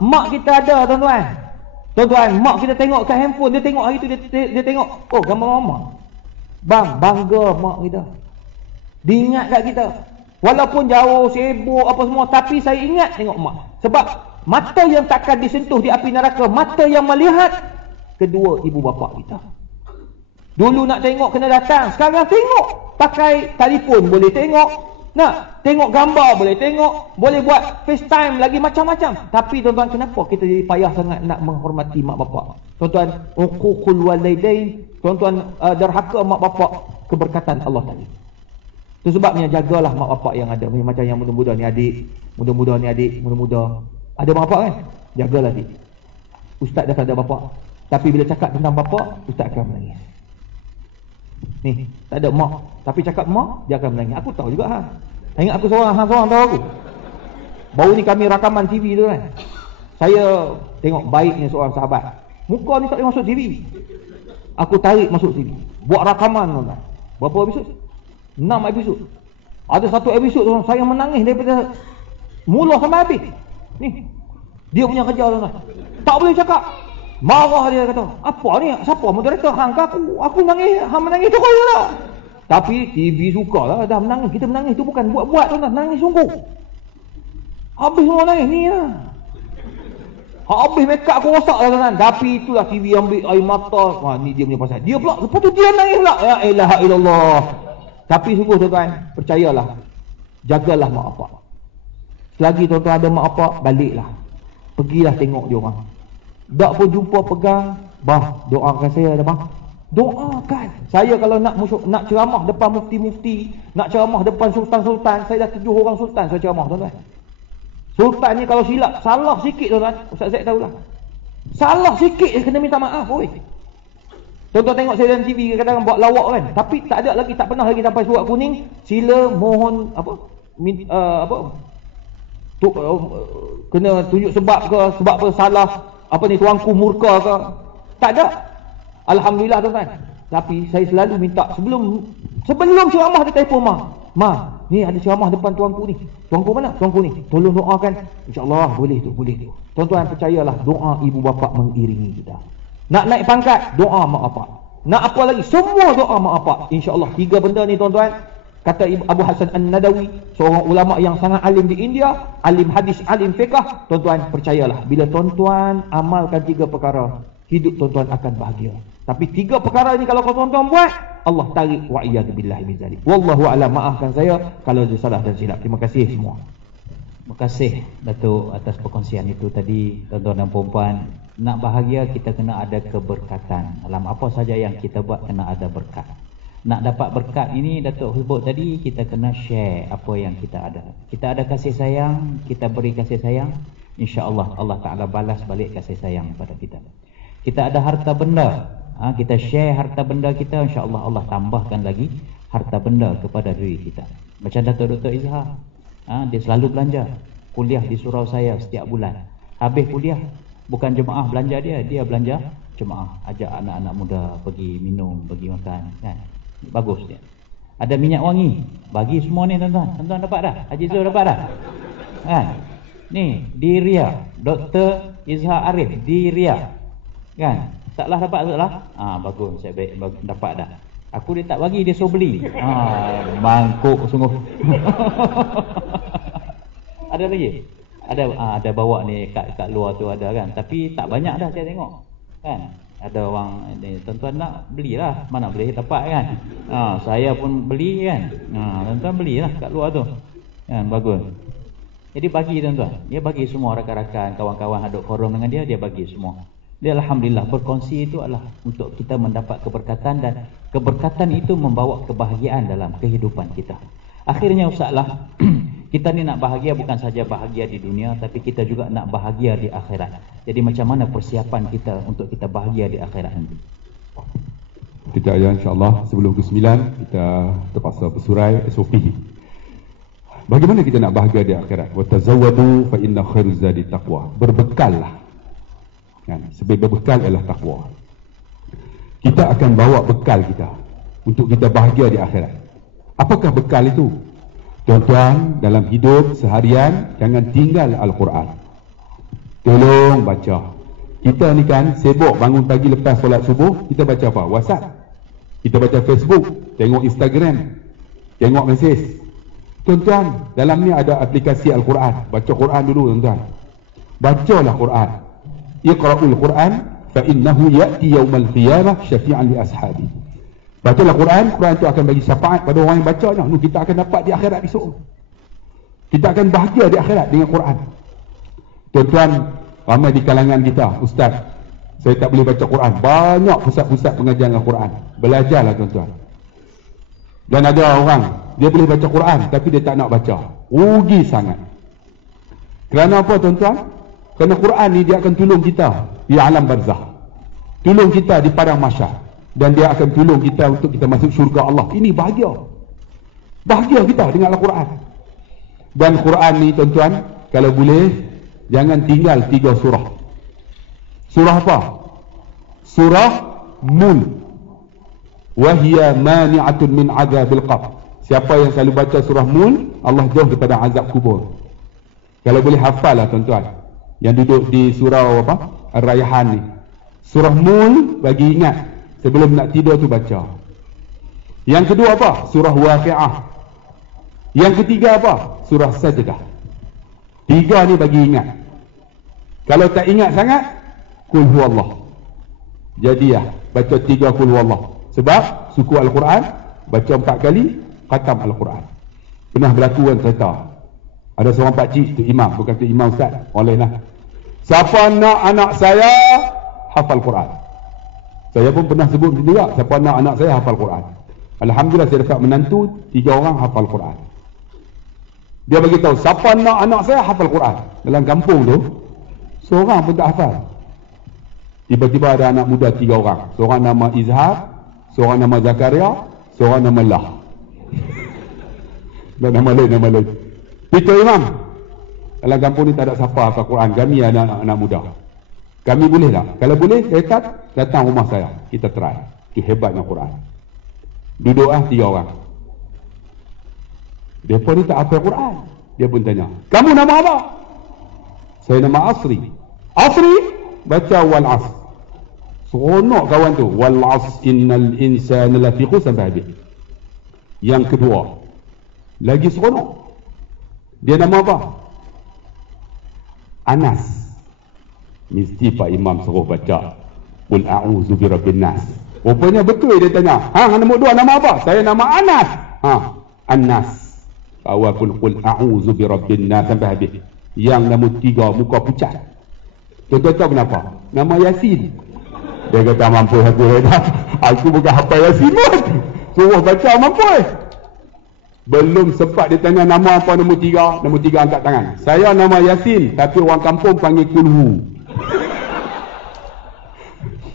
mak kita ada tuan-tuan. Tuan-tuan, mak kita tengok kat handphone, dia tengok hari tu dia tengok, gambar mama. Bang, bangga mak kita. Dia ingat kat kita. Walaupun jauh, sibuk apa semua, tapi saya ingat tengok mak. Sebab mata yang takkan disentuh di api neraka, mata yang melihat kedua ibu bapa kita. Dulu nak tengok kena datang, sekarang tengok pakai telefon boleh tengok, nak tengok gambar boleh tengok, boleh buat FaceTime lagi macam-macam. Tapi tuan-tuan, kenapa kita jadi payah sangat nak menghormati mak bapa? Tuan-tuan, uququl walidain, tuan-tuan derhaka mak bapa, keberkatan Allah tadi. Itu sebabnya jagalah mak bapak yang ada. Macam yang muda-muda ni adik, muda-muda ni adik, muda-muda. Ada mak bapak kan? Jagalah adik. Ustaz dah tak ada bapak. Tapi bila cakap tentang bapak, ustaz akan menangis. Ni, tak ada mak. Tapi cakap mak, dia akan menangis. Aku tahu juga Ingat aku seorang tahu aku. Baru ni kami rakaman TV tu kan. Saya tengok baiknya seorang sahabat. Muka ni tak boleh masuk TV. Aku tarik masuk TV. Buat rakaman tuan. Berapa episod? 6 episod. Ada satu episod saya menangis daripada mula sampai habis. Ni, dia punya kerja tuan. Tak boleh cakap. Marah dia kata, apa ni? Siapa moderator? Hang ke aku? Aku nangis, hang menangis tu kau lah. Tapi TV sukalah dah menangis. Kita menangis tu bukan buat-buat tuan, nangis sungguh. Habis semua nangis ni lah. Habis make up aku rosak lah tuan. Tapi itulah TV ambil air mata. Ni dia punya pasal. Dia pula, lepas tu dia nangis pula. Ya ilaha illallah. Tapi sungguh tuan, percayalah. Jagalah mak bapak. Selagi tuan-tuan ada mak apa, baliklah. Pergilah tengok dia orang. Tak pun jumpa pegang, bah, doakan saya dah bang. Doakan. Saya kalau nak ceramah depan mufti-mufti, nak ceramah depan sultan-sultan, saya dah 7 orang sultan saya ceramah, tuan-tuan. Sultan ni kalau silap, salah sikit tuan-tuan, Ustaz Zaid tahulah. Salah sikit kena minta maaf, oi. Tuan-tuan tengok saya dalam TV kadang-kadang buat lawak kan, tapi tak ada lagi, tak pernah lagi sampai surat kuning, sila mohon kena tunjuk sebab ke, sebab apa salah, apa ni, tuanku murka ke. Tak ada. Alhamdulillah tuan-tuan. Tapi saya selalu minta sebelum ceramah dia telefon Ma, ni ada ceramah depan tuanku ni. Tuanku mana? Tuanku ni. Tolong doakan. InsyaAllah boleh tu. Tuan-tuan percayalah, doa ibu bapa mengiringi kita. Nak naik pangkat, doa mak bapak. Nak apa lagi? Semua doa mak bapak. InsyaAllah 3 benda ni tuan-tuan. Kata Abu Hasan An-Nadawi, seorang ulama yang sangat alim di India, alim hadis, alim fiqh. Tuan-tuan percayalah, bila tuan-tuan amalkan 3 perkara, hidup tuan-tuan akan bahagia. Tapi 3 perkara ini kalau tuan-tuan buat, Allah tarik, wa iyyadubillahi min zalik. Wallahu a'lam. Maafkan saya kalau ada salah dan silap. Terima kasih semua. Terima kasih Datuk atas perkongsian itu tadi. Tuan-tuan dan puan-puan, nak bahagia kita kena ada keberkatan. Dalam apa saja yang kita buat kena ada berkat. Nak dapat berkat ini Datuk sebut tadi, kita kena share apa yang kita ada. Kita ada kasih sayang, kita beri kasih sayang, insya-Allah Allah Taala balas balik kasih sayang pada kita. Kita ada harta benda, kita share harta benda kita, insya-Allah Allah tambahkan lagi harta benda kepada diri kita. Macam Datuk Dr. Izhar, dia selalu belanja kuliah di surau saya setiap bulan. Habis kuliah, bukan jemaah belanja dia belanja jemaah, ajak anak-anak muda pergi minum, pergi makan kan. Bagus dia. Ada minyak wangi, bagi semua ni tuan-tuan. Tuan-tuan dapat dah? Haji Zul dapat dah? Kan? Ni di Riyadh, Dr. Izhar Arif di Riyadh. Kan? Taklah dapat taklah? Bagus, saya baik dapat dah. Aku dia tak bagi, dia suruh beli. Mangkuk sungguh. Ada lagi? Ada bawa ni kat luar tu ada kan. Tapi tak banyak dah saya tengok. Kan? Ada orang ni, tuan-tuan nak belilah, mana boleh dapat kan. Saya pun beli kan. Tuan-tuan belilah kat luar tu. Kan, bagus. Jadi bagi tuan-tuan. Dia bagi semua rakan-rakan, kawan-kawan hadut forum dengan dia bagi semua. Dia alhamdulillah berkongsi itu adalah untuk kita mendapat keberkatan, dan keberkatan itu membawa kebahagiaan dalam kehidupan kita. Akhirnya Ustazlah, kita ni nak bahagia bukan saja bahagia di dunia, tapi kita juga nak bahagia di akhirat. Jadi macam mana persiapan kita untuk kita bahagia di akhirat nanti? Kejap ya, insyaAllah sebelum ke-9 kita terpaksa bersurai SOP. Bagaimana kita nak bahagia di akhirat? Wa tazawwadu fa inna khairuz zadi taqwa. Berbekallah. Kan? Sebab berbekal adalah takwa. Kita akan bawa bekal kita untuk kita bahagia di akhirat. Apakah bekal itu? Tuan-tuan, dalam hidup seharian jangan tinggal Al-Quran. Tolong baca. Kita ni kan sibuk bangun pagi lepas solat subuh, kita baca apa? WhatsApp. Kita baca Facebook, tengok Instagram, tengok mesej. Tuan-tuan, dalam ni ada aplikasi Al-Quran. Baca Quran dulu tuan-tuan. Bacalah Quran. Iqra'ul Quran fa innahu ya'ti yaumal qiyamah syafi'an li ashabi. Bacalah Quran, Quran itu akan bagi syafaat pada orang yang bacanya. Kita akan dapat di akhirat besok. Kita akan bahagia di akhirat dengan Quran. Tuan-tuan, ramai di kalangan kita, Ustaz, saya tak boleh baca Quran. Banyak pusat-pusat pengajian Al-Quran. Belajarlah tuan-tuan. Dan ada orang, dia boleh baca Quran, tapi dia tak nak baca. Rugi sangat. Kerana apa tuan-tuan? Kerana Quran ni dia akan tolong kita di alam barzah. Tolong kita di padang mahsyar. Dan dia akan tolong kita untuk kita masuk syurga Allah. Ini bahagia. Bahagia kita dengan Al-Quran. Dan Quran ni tuan-tuan, kalau boleh, jangan tinggal 3 surah. Surah apa? Surah Mulk. Wahiya mani'atun min azabil qabr. Siapa yang selalu baca surah Mulk, Allah jauh daripada azab kubur. Kalau boleh hafal lah tuan-tuan, yang duduk di surau apa? Ar-Rayhan ni. Surah Mulk bagi ingat. Sebelum nak tidur tu baca. Yang kedua apa? Surah Waqi'ah. Yang ketiga apa? Surah Sajdah. 3 ni bagi ingat. Kalau tak ingat sangat, Qul huwallah. Jadilah baca 3 Qul huwallah. Sebab suku Al-Quran baca 4 kali khatam Al-Quran. Pernah berlaku kan cerita. Ada seorang pakcik, tu imam, bukan tu imam ustaz, orang lain lah. Siapa nak anak saya hafal Quran? Saya pun pernah sebut juga, siapa nak anak saya hafal Quran. Alhamdulillah saya dapat menantu 3 orang hafal Quran. Dia bagi tahu, siapa nak anak saya hafal Quran. Dalam kampung tu, seorang pun tak hafal. Tiba-tiba ada anak muda 3 orang. Seorang nama Izhar, seorang nama Zakaria, seorang nama Lah. Dan nama lain. Peter Imam. Dalam kampung ni tak ada siapa hafal Quran. Kami anak-anak muda. Kami boleh tak? Kalau boleh, dekat datang rumah saya. Kita try. Itu hebatnya Quran. Duduk 3 orang. Mereka ni tak hafal Quran. Dia pun tanya, kamu nama apa? Saya nama Asri. Asri? Baca wal as. Seronok kawan tu. Wal as innal insana lafi khusr sampai habis. Yang kedua, lagi seronok. Dia nama apa? Anas. Mesti Pak Imam suruh baca Qul a'udzu birabbin nas. Rupanya betul dia tanya. Nombor 2 nama apa? Saya nama Anas. Anas. Awal Qul a'udzu birabbin nas sampai habis. Yang nombor 3 muka pucat. Tuan-tuan tahu kenapa? Nama Yasin. Dia kata mampu aku dah. Aku bukan hafal Yasin pun. Suruh baca mampu. Belum sempat dia tanya nama apa nombor 3. Nombor 3 angkat tangan. Saya nama Yasin, tapi orang kampung panggil Kulhu.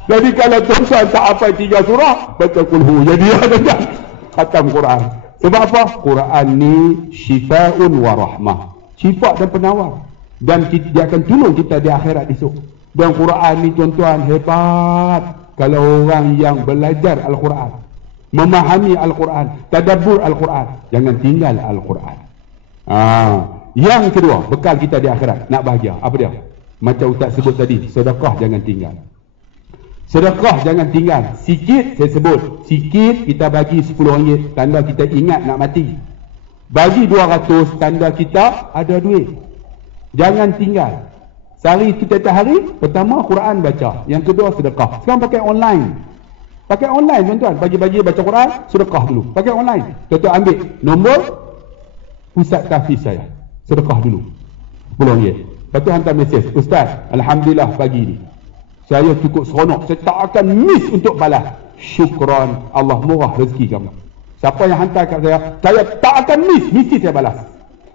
Jadi kalau tuan-tuan tak hafal 3 surah, baca Kulhu. Jadi dia khatam Quran. Sebab apa? Quran ni syifa'un wa rahmah. Syifa' dan penawar. Dan dia akan tolong kita di akhirat esok. Dan Quran ni tuan-tuan hebat. Kalau orang yang belajar Al-Quran, memahami Al-Quran, tadabbur Al-Quran, jangan tinggal Al-Quran. Yang kedua, bekal kita di akhirat, nak bahagia. Apa dia? Macam Ustaz sebut tadi, sedekah jangan tinggal. Sedekah jangan tinggal. Sikit saya sebut, sikit kita bagi RM10, tanda kita ingat nak mati. Bagi 200, tanda kita ada duit. Jangan tinggal. Sehari kita tiap hari, pertama Quran baca, yang kedua sedekah. Sekarang pakai online. Pakai online tuan-tuan, bagi-bagi baca Quran, sedekah dulu. Pakai online. Tuan-tuan ambil nombor pusat tahfiz saya. Sedekah dulu. RM10. Lepas tu hantar mesej, Ustaz, alhamdulillah pagi ni saya cukup seronok, saya tak akan miss untuk balas. Syukran, Allah murah rezeki kamu. Siapa yang hantar kat saya tak akan miss, mesti saya balas.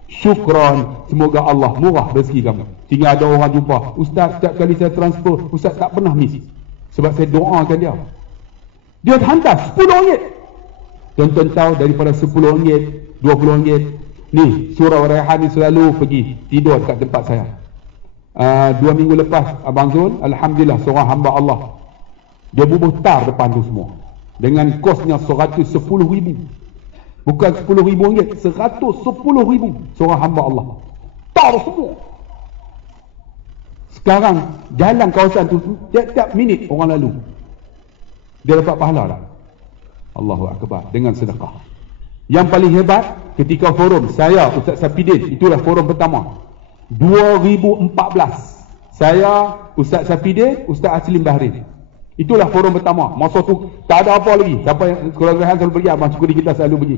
Syukran, semoga Allah murah rezeki kamu. Sehingga ada orang jumpa, Ustaz, setiap kali saya transfer, Ustaz tak pernah miss. Sebab saya doakan dia. Dia hantar RM10. Tuan-tuan tahu daripada RM10, RM20, ni surah Raihan ni selalu pergi tidur kat tempat saya. 2 minggu lepas Abang Zul, alhamdulillah seorang hamba Allah, dia bubuh tar depan tu semua dengan kosnya RM110,000. Bukan RM10,000, RM110,000 seorang hamba Allah. Tar semua. Sekarang jalan kawasan tu tiap-tiap minit orang lalu. Dia dapat pahala tak? Allahu Akbar, dengan sedekah. Yang paling hebat ketika forum saya, Ustaz Safidin, itulah forum pertama 2014. Saya, Ustaz Safidin, Ustaz Aslim Bahrin. Itulah forum pertama. Masa tu tak ada apa lagi. Siapa yang sekolah Rehan selalu pergi, abang syukuri kita selalu pergi.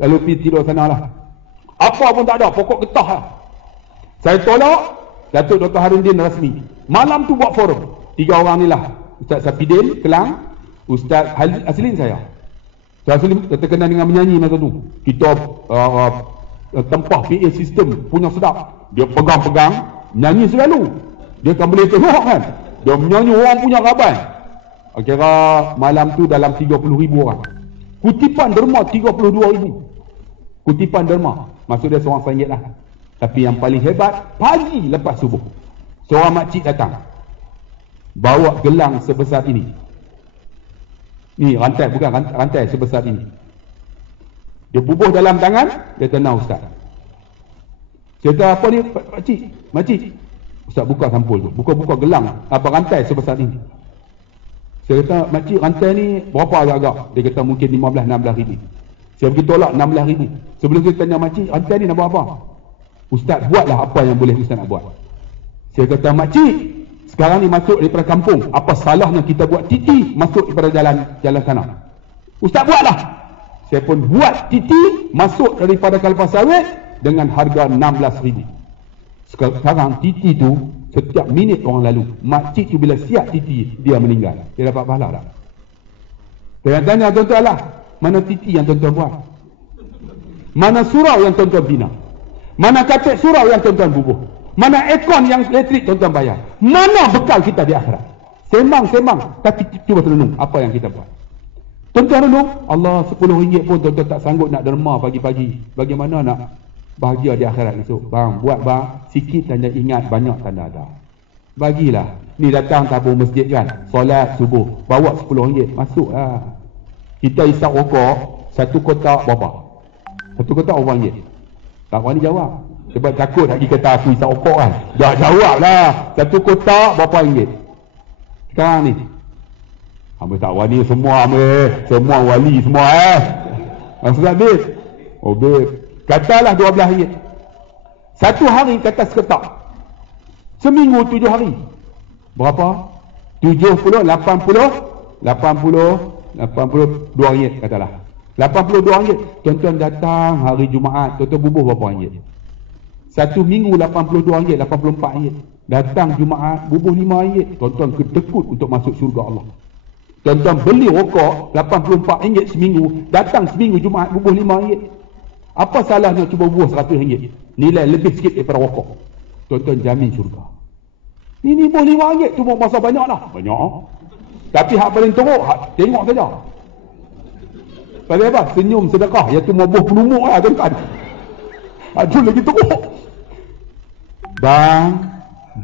Lalu pergi tidur sana lah. Apa pun tak ada, pokok getah lah. Saya tolak Datuk Dr. Harudin rasmi. Malam tu buat forum. 3 orang ni lah. Ustaz Safidin, Kelang, Ustaz Aslim saya. Ustaz Aslim terkenal dengan menyanyi masa tu. Kita tempah PA sistem punya sedap. Dia pegang-pegang, nyanyi selalu. Dia akan boleh tengok kan. Dia menyanyi orang punya raban. Kira malam tu dalam 30,000 orang. Kutipan derma 32,000. Kutipan derma. Maksud dia seorang RM1 lah. Tapi yang paling hebat, pagi lepas subuh, seorang makcik datang. Bawa gelang sebesar ini. Ni rantai, bukan rantai sebesar ini. Dia bubuh dalam tangan, dia tenang Ustaz. Saya kata, apa ni makcik? Ustaz buka sampul tu. Buka gelang, rantai sebesar ini. Saya kata, makcik rantai ni berapa agak-agak? Dia kata mungkin 15-16 ribu. Saya pergi tolak 16 ribu. Sebelum saya tanya makcik, rantai ni nak buat apa? Ustaz buatlah apa yang boleh Ustaz nak buat. Saya kata, makcik, sekarang ni masuk daripada kampung. Apa salahnya kita buat titi masuk daripada jalan sana? Ustaz buatlah. Saya pun buat titi masuk daripada Kalpas Sawit dengan harga 16,000. Sekarang titi tu setiap minit orang lalu, makcik tu bila siap titi dia meninggal, dia dapat pahala tak? Tanya tuan-tuan lah, mana titi yang tuan-tuan buat? Mana surau yang tuan-tuan bina? Mana katik surau yang tuan-tuan bubuh? Mana aircon yang elektrik tuan-tuan bayar? Mana bekal kita di akhirat? Semang-semang, tapi cuba renung apa yang kita buat. Tuan-tuan renung, Allah RM10 pun tuan-tuan tak sanggup nak derma pagi-pagi. Bagaimana nak bahagia di akhirat esok? Bang, buat bang, sikit tanda ingat, banyak tanda ada. Bagilah. Ni datang tabung masjid kan, solat subuh, bawa RM10, masuklah. Kita isap rokok, satu kotak berapa? Satu kotak RM1. Tak berani jawab. Sebab takut lagi kata aku isap rokok kan. Dah jawab lah. Satu kotak berapa ringgit? Sekarang ni. Ambil tak wali semua ambil. Semua wali semua Maksud habis? Oh babe. Katalah RM12. Satu hari kata seketak. Seminggu 7 hari. Berapa? 70, 80, 82 ringgit katalah. 82 ringgit. Tuan-tuan datang hari Jumaat, tuan-tuan bubuh berapa ringgit? Satu minggu 82 ringgit, 84 ringgit. Datang Jumaat, bubuh 5 ringgit. Tuan-tuan ketekut untuk masuk syurga Allah. Tuan-tuan beli rokok 84 ringgit seminggu, datang seminggu Jumaat bubuh 5 ringgit. Apa salahnya cuba bubuh 100 ringgit? Nilai lebih sikit daripada rokok. Tuan-tuan jamin syurga. Ini bubuh 5 ringgit tu masa banyak lah. Banyak. Tapi hak paling teruk, tengok saja. Pada apa? Senyum sedekah. Iaitu mabuh penumuk lah tuan-tuan. Itu lagi teruk. Bang,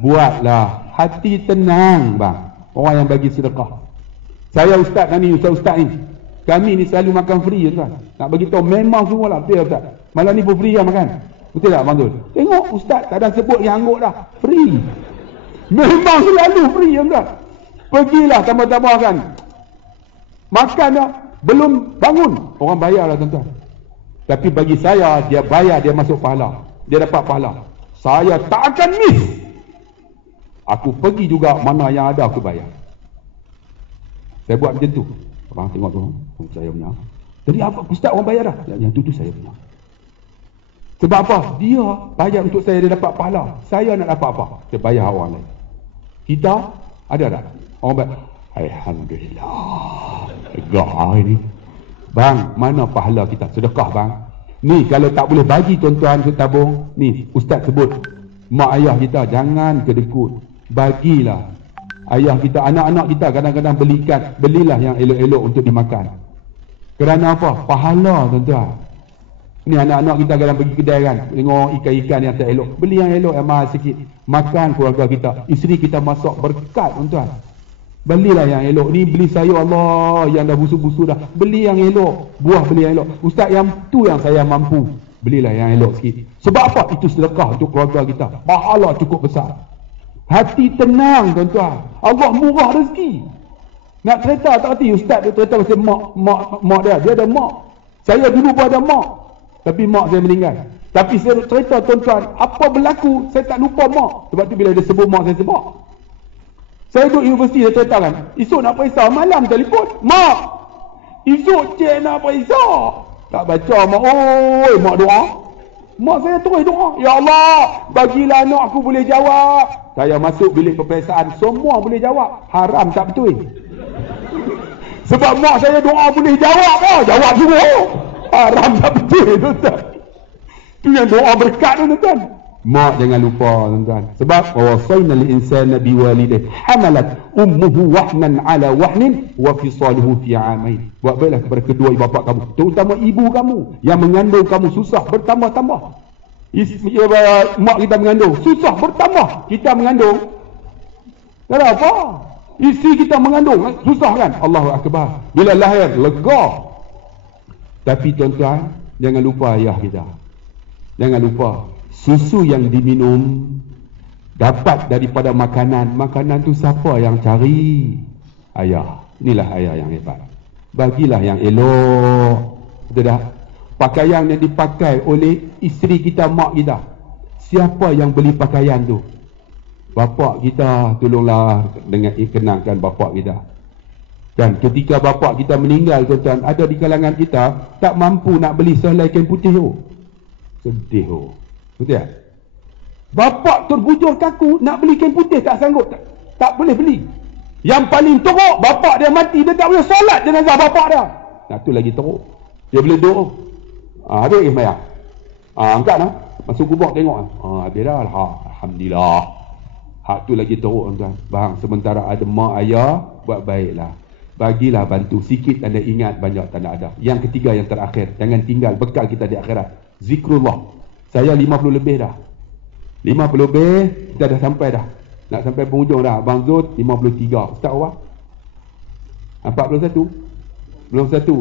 buatlah. Hati tenang bang. Orang yang bagi sedekah. Saya ustaz ni, ustaz ni. Kami ni selalu makan free tuan. Nak bagi tahu memang semua lah. Betul ustaz. Malam ni pun free lah makan. Betul tak bang Zul? Tengok ustaz tak ada sebut yang angguk dah. Free. Memang selalu free tuan. Pergilah tambah-tambah kan. Makan dah. Belum bangun, orang bayar lah tuan-tuan. Tapi bagi saya, dia bayar, dia masuk pahala. Dia dapat pahala. Saya tak akan miss. Aku pergi juga, mana yang ada aku bayar. Saya buat macam tu. Abang tengok tu, saya punya. Jadi apa, ustaz orang bayar dah? Yang tu saya punya. Sebab apa? Dia bayar untuk saya, dia dapat pahala. Saya nak dapat apa? Saya bayar orang lain. Kita, ada tak? Orang bayar. Alhamdulillah. Lega hari ni. Bang, mana pahala kita? Sedekah bang. Ni kalau tak boleh bagi tuan-tuan ke tabung, ni ustaz sebut, mak ayah kita jangan kedekut. Bagilah. Ayah kita, anak-anak kita kadang-kadang belilah yang elok-elok untuk dimakan. Kerana apa? Pahala tuan-tuan. Ni anak-anak kita kadang pergi kedai kan, tengok ikan-ikan yang tak elok. Beli yang elok yang mahal sikit. Makan keluarga kita. Isteri kita masak berkat tuan-tuan. Belilah yang elok. Ni beli sayur Allah yang dah busuk-busuk dah. Beli yang elok. Buah beli yang elok. Ustaz yang tu yang saya mampu. Belilah yang elok sikit. Sebab apa? Itu sedekah untuk keluarga kita. Pahala cukup besar. Hati tenang tuan-tuan. Allah murah rezeki. Nak cerita tak hati? Ustaz dia cerita pasal mak dia. Dia ada mak. Saya dulu pun ada mak. Tapi mak saya meninggal. Tapi saya cerita tuan-tuan. Apa berlaku? Saya tak lupa mak. Sebab tu bila dia sebut mak, saya sebut. Saya duduk universiti, saya ceritakan. Esok nak periksa, malam telefon. Mak! Esok cik nak periksa. Tak baca mak. Oi, mak doa. Mak saya terus doa. Ya Allah, bagilah anak aku boleh jawab. Saya masuk bilik peperiksaan, semua boleh jawab. Haram tak betul. Sebab mak saya doa boleh jawab. Jawab semua. Haram tak betul tuan-tuan. Itu yang doa berkat tuan-tuan. Mak jangan lupa tuan-tuan. Sebab wasaina lil insana biwalidayhi hamalat ummuhu wahnan ala wahnin wa fisaluhu fi 'amain. Buat baiklah kepada kedua ibu bapa kamu, terutama ibu kamu yang mengandung kamu susah bertambah-tambah. Mak kita mengandung susah bertambah. Kita mengandung tak ada apa. Isteri kita mengandung susah kan? Allahu akbar. Bila lahir lega. Tapi tuan-tuan, jangan lupa ayah kita. Jangan lupa susu yang diminum dapat daripada makanan. Makanan tu siapa yang cari? Ayah. Inilah ayah yang hebat. Bagilah yang elok. Betul tak? Pakaian yang dipakai oleh isteri kita, mak kita. Siapa yang beli pakaian tu? Bapak kita. Tolonglah dengan kenangkan bapak kita. Dan ketika bapak kita meninggal tuan-tuan, ada di kalangan kita tak mampu nak beli sehelai kain putih tu. Sedih oh. Betul tak? Bapak terbujur kaku nak beli kain putih tak sanggup, tak boleh beli. Yang paling teruk, bapak dia mati, dia tak boleh solat jenazah bapak dia. Nah tu lagi teruk. Dia boleh doa. Habis mayat. Angkat dah. Masuk kubur tengok. Habis dah. Alhamdulillah. Hak tu lagi teruk tuan. Bang, sementara ada mak ayah, buat baiklah. Bagilah bantu. Sikit tanda ingat, banyak tanda ada. Yang ketiga, yang terakhir. Jangan tinggal bekal kita di akhirat. Zikrullah. Saya 50 lebih dah. 50 lebih, kita dah sampai dah. Nak sampai penghujung dah. Abang Zul 53. Ustaz apa? 41. Belum 1. Tu.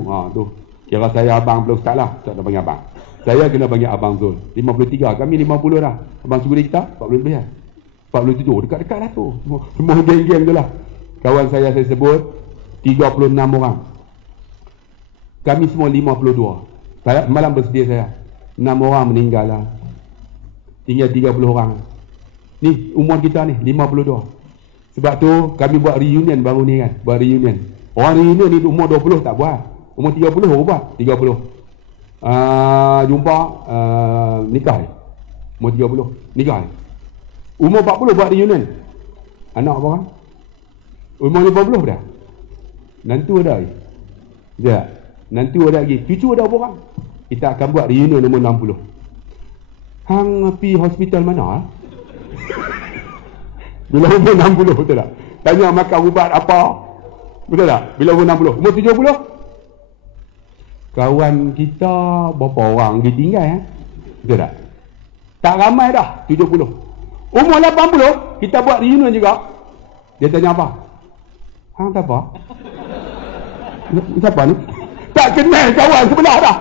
Kira saya abang belum start lah. Ustaz dah panggil abang. Saya kena panggil abang Zul. 53. Kami 50 dah. Abang Suguri kita 40 lebih lah. 47. Dekat-dekat lah tu. Semua geng-geng tu lah. Kawan saya sebut 36 orang. Kami semua 52. Saya, malam bersedia saya. 6 orang meninggal lah. Tinggal 30 orang. Ni umur kita ni 52. Sebab tu kami buat reunion baru ni kan. Buat reunion. Orang reunion ni umur 20 tak buat. Umur 30 baru buat. 30. Jumpa nikah. Umur 30 nikah. Umur 40 buat reunion. Anak apa orang? Umur 50 dah. Nantu ada lagi. Ya. Nantu ada lagi. Cucu ada apa orang? Kita akan buat reunion umur 60. Hang pergi hospital mana? Bila umur 60, betul tak? Tanya makan ubat apa? Betul tak? Bila umur 60. Umur 70? Kawan kita berapa orang dia tinggal Betul tak? Tak ramai dah 70. Umur 80 kita buat reunion juga. Dia tanya apa? Hang tak apa? Siapa ni? Tak kenal kawan sebelah dah.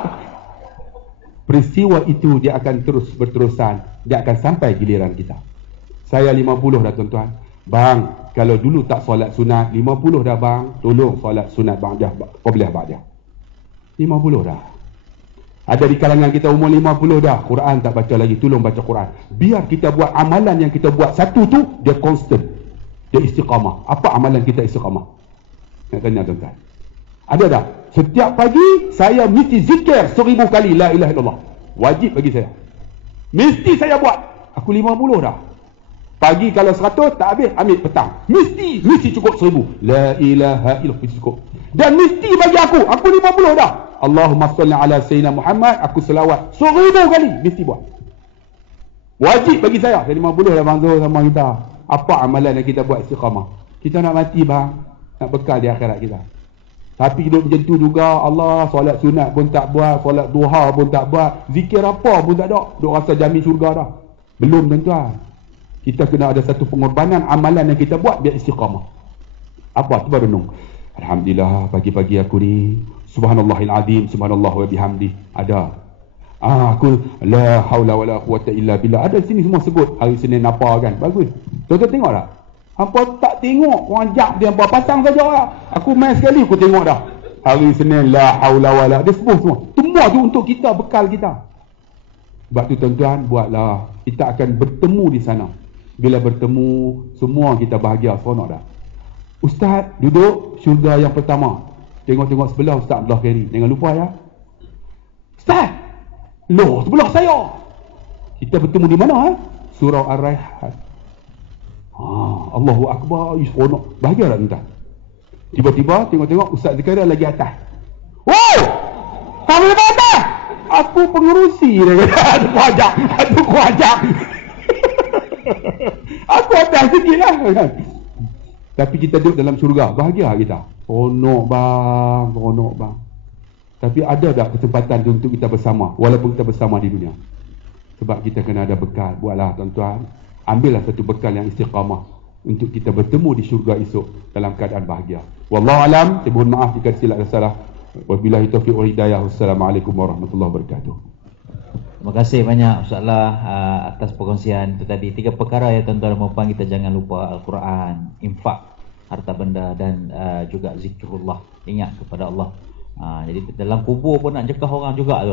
Peristiwa itu dia akan terus berterusan. Dia akan sampai giliran kita. Saya 50 dah tuan-tuan. Bang, kalau dulu tak solat sunat 50 dah bang, tolong solat sunat ba'dah, qabliyah ba'dah. 50 dah. Ada di kalangan kita umur 50 dah, Quran tak baca lagi, tolong baca Quran. Biar kita buat amalan yang kita buat satu tu, dia constant. Dia istiqamah. Apa amalan kita istiqamah? Nak tanya tuan-tuan. Ada tak? Setiap pagi saya mesti zikir 1000 kali la ilaha illallah. Wajib bagi saya. Mesti saya buat. Aku 50 dah. Pagi kalau 100 tak habis, ambil petang. Mesti cukup 1000. La ilaha illallah, mesti cukup. Dan mesti bagi aku 50 dah. Allahumma salli ala sayyidina Muhammad, aku selawat 1000 kali, mesti buat. Wajib bagi saya. Saya 50 dah bang Zul sama kita. Apa amalan yang kita buat istiqamah? Kita nak mati bang, nak bekal di akhirat kita. Tapi hidup macam tu juga, Allah, solat sunat pun tak buat, solat duha pun tak buat, zikir apa pun tak ada. Duk rasa jamin syurga dah. Belum tuan-tuan. Kita kena ada satu pengorbanan amalan yang kita buat biar istiqamah. Apa? Cuba renung. Alhamdulillah, pagi-pagi aku ni subhanallahil azim, subhanallah wa bihamdi. Ada. Aku la haula wala quwata illa billah. Ada sini semua sebut hari Senin apa kan. Bagus. Tuan-tuan tengok tak? Hampa tak tengok orang jap dia hampa pasang saja lah. Aku main sekali aku tengok dah. Hari Senin la haula wala, dia sebut semua. Semua tu untuk kita, bekal kita. Sebab tu tuan-tuan, buatlah. Kita akan bertemu di sana. Bila bertemu, semua kita bahagia, seronok dah. Ustaz duduk syurga yang pertama. Tengok-tengok sebelah Ustaz Abdullah Khairi. Jangan lupa ya. Ustaz, loh sebelah saya. Kita bertemu di mana Surah Ar-Rayhan. Allahu Akbar, seronok. Bahagia tak tuan? Tiba-tiba tengok-tengok Ustaz Zakaria lagi atas. Wow! Kamu di atas? Aku pengerusi dia kata. Aku kuajak. Aku atas sikit lah. Tapi kita duduk dalam syurga. Bahagia kita. Seronok bang. Tapi ada tak kesempatan untuk kita bersama, walaupun kita bersama di dunia? Sebab kita kena ada bekal. Buatlah tuan-tuan. Ambillah satu bekal yang istiqamah untuk kita bertemu di syurga esok dalam keadaan bahagia. Wallahu alam. Saya mohon maaf jika silap dan salah. Wabillahi taufiq wal hidayah. Wassalamualaikum warahmatullahi wabarakatuh. Terima kasih banyak Ustaz Allah atas perkongsian itu tadi. 3 perkara ya tuan-tuan dan puan, kita jangan lupa Al-Quran, infak harta benda dan juga zikrullah, ingat kepada Allah. Jadi dalam kubur pun nak cekah orang juga tu,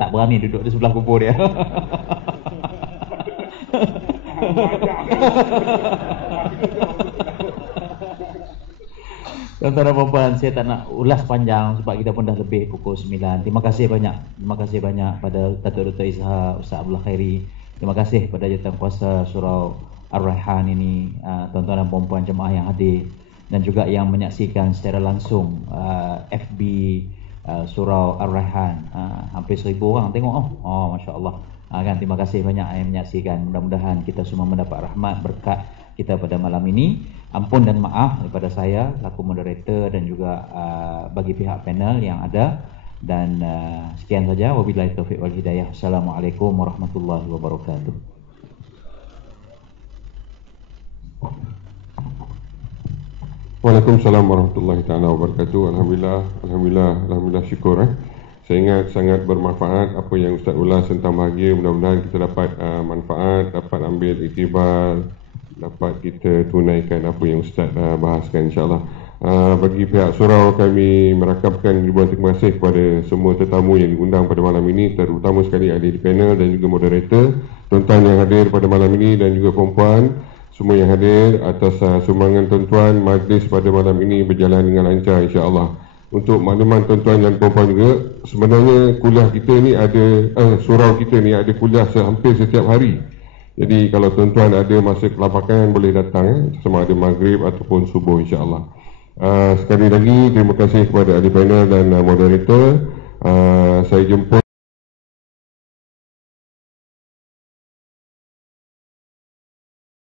tak berani duduk di sebelah kubur dia. Tuan-tuan dan puan-puan, saya tak nak ulas panjang sebab kita pun dah lebih pukul 9. Terima kasih banyak pada Datuk Dr. Izhar, Ustaz Abdullah Khairi. Terima kasih pada Jawatankuasa Surau Ar-Raihan ini, tuan-tuan dan puan-puan jemaah yang hadir dan juga yang menyaksikan secara langsung FB Surau Ar-Raihan. Hampir 1000 orang tengok. Masya Allah. Kan, terima kasih banyak yang menyaksikan. Mudah-mudahan kita semua mendapat rahmat berkat kita pada malam ini. Ampun dan maaf daripada saya selaku moderator dan juga bagi pihak panel yang ada. Dan sekian saja. Wabillahi taufiq wal hidayah. Assalamualaikum warahmatullahi wabarakatuh. Waalaikumsalam warahmatullahi taala wabarakatuh. Alhamdulillah syukur. Saya ingat sangat bermanfaat apa yang Ustaz ulas tentang bahagia. Mudah-mudahan kita dapat manfaat, dapat ambil iktibar, dapat kita tunaikan apa yang Ustaz bahaskan, insyaAllah. Bagi pihak surau, kami merakamkan ribuan terima kasih kepada semua tetamu yang diundang pada malam ini, terutama sekali ahli di panel dan juga moderator, tuan-tuan yang hadir pada malam ini dan juga perempuan semua yang hadir. Atas sumbangan tuan-tuan, majlis pada malam ini berjalan dengan lancar, insyaAllah. Untuk makluman tuan-tuan dan perempuan juga, sebenarnya kuliah kita ni ada, surau kita ni ada kuliah hampir setiap hari. Jadi kalau tuan-tuan ada masa kelapakan boleh datang, sama ada maghrib ataupun subuh, insyaAllah. Sekali lagi terima kasih kepada ahli panel dan moderator. Saya jemput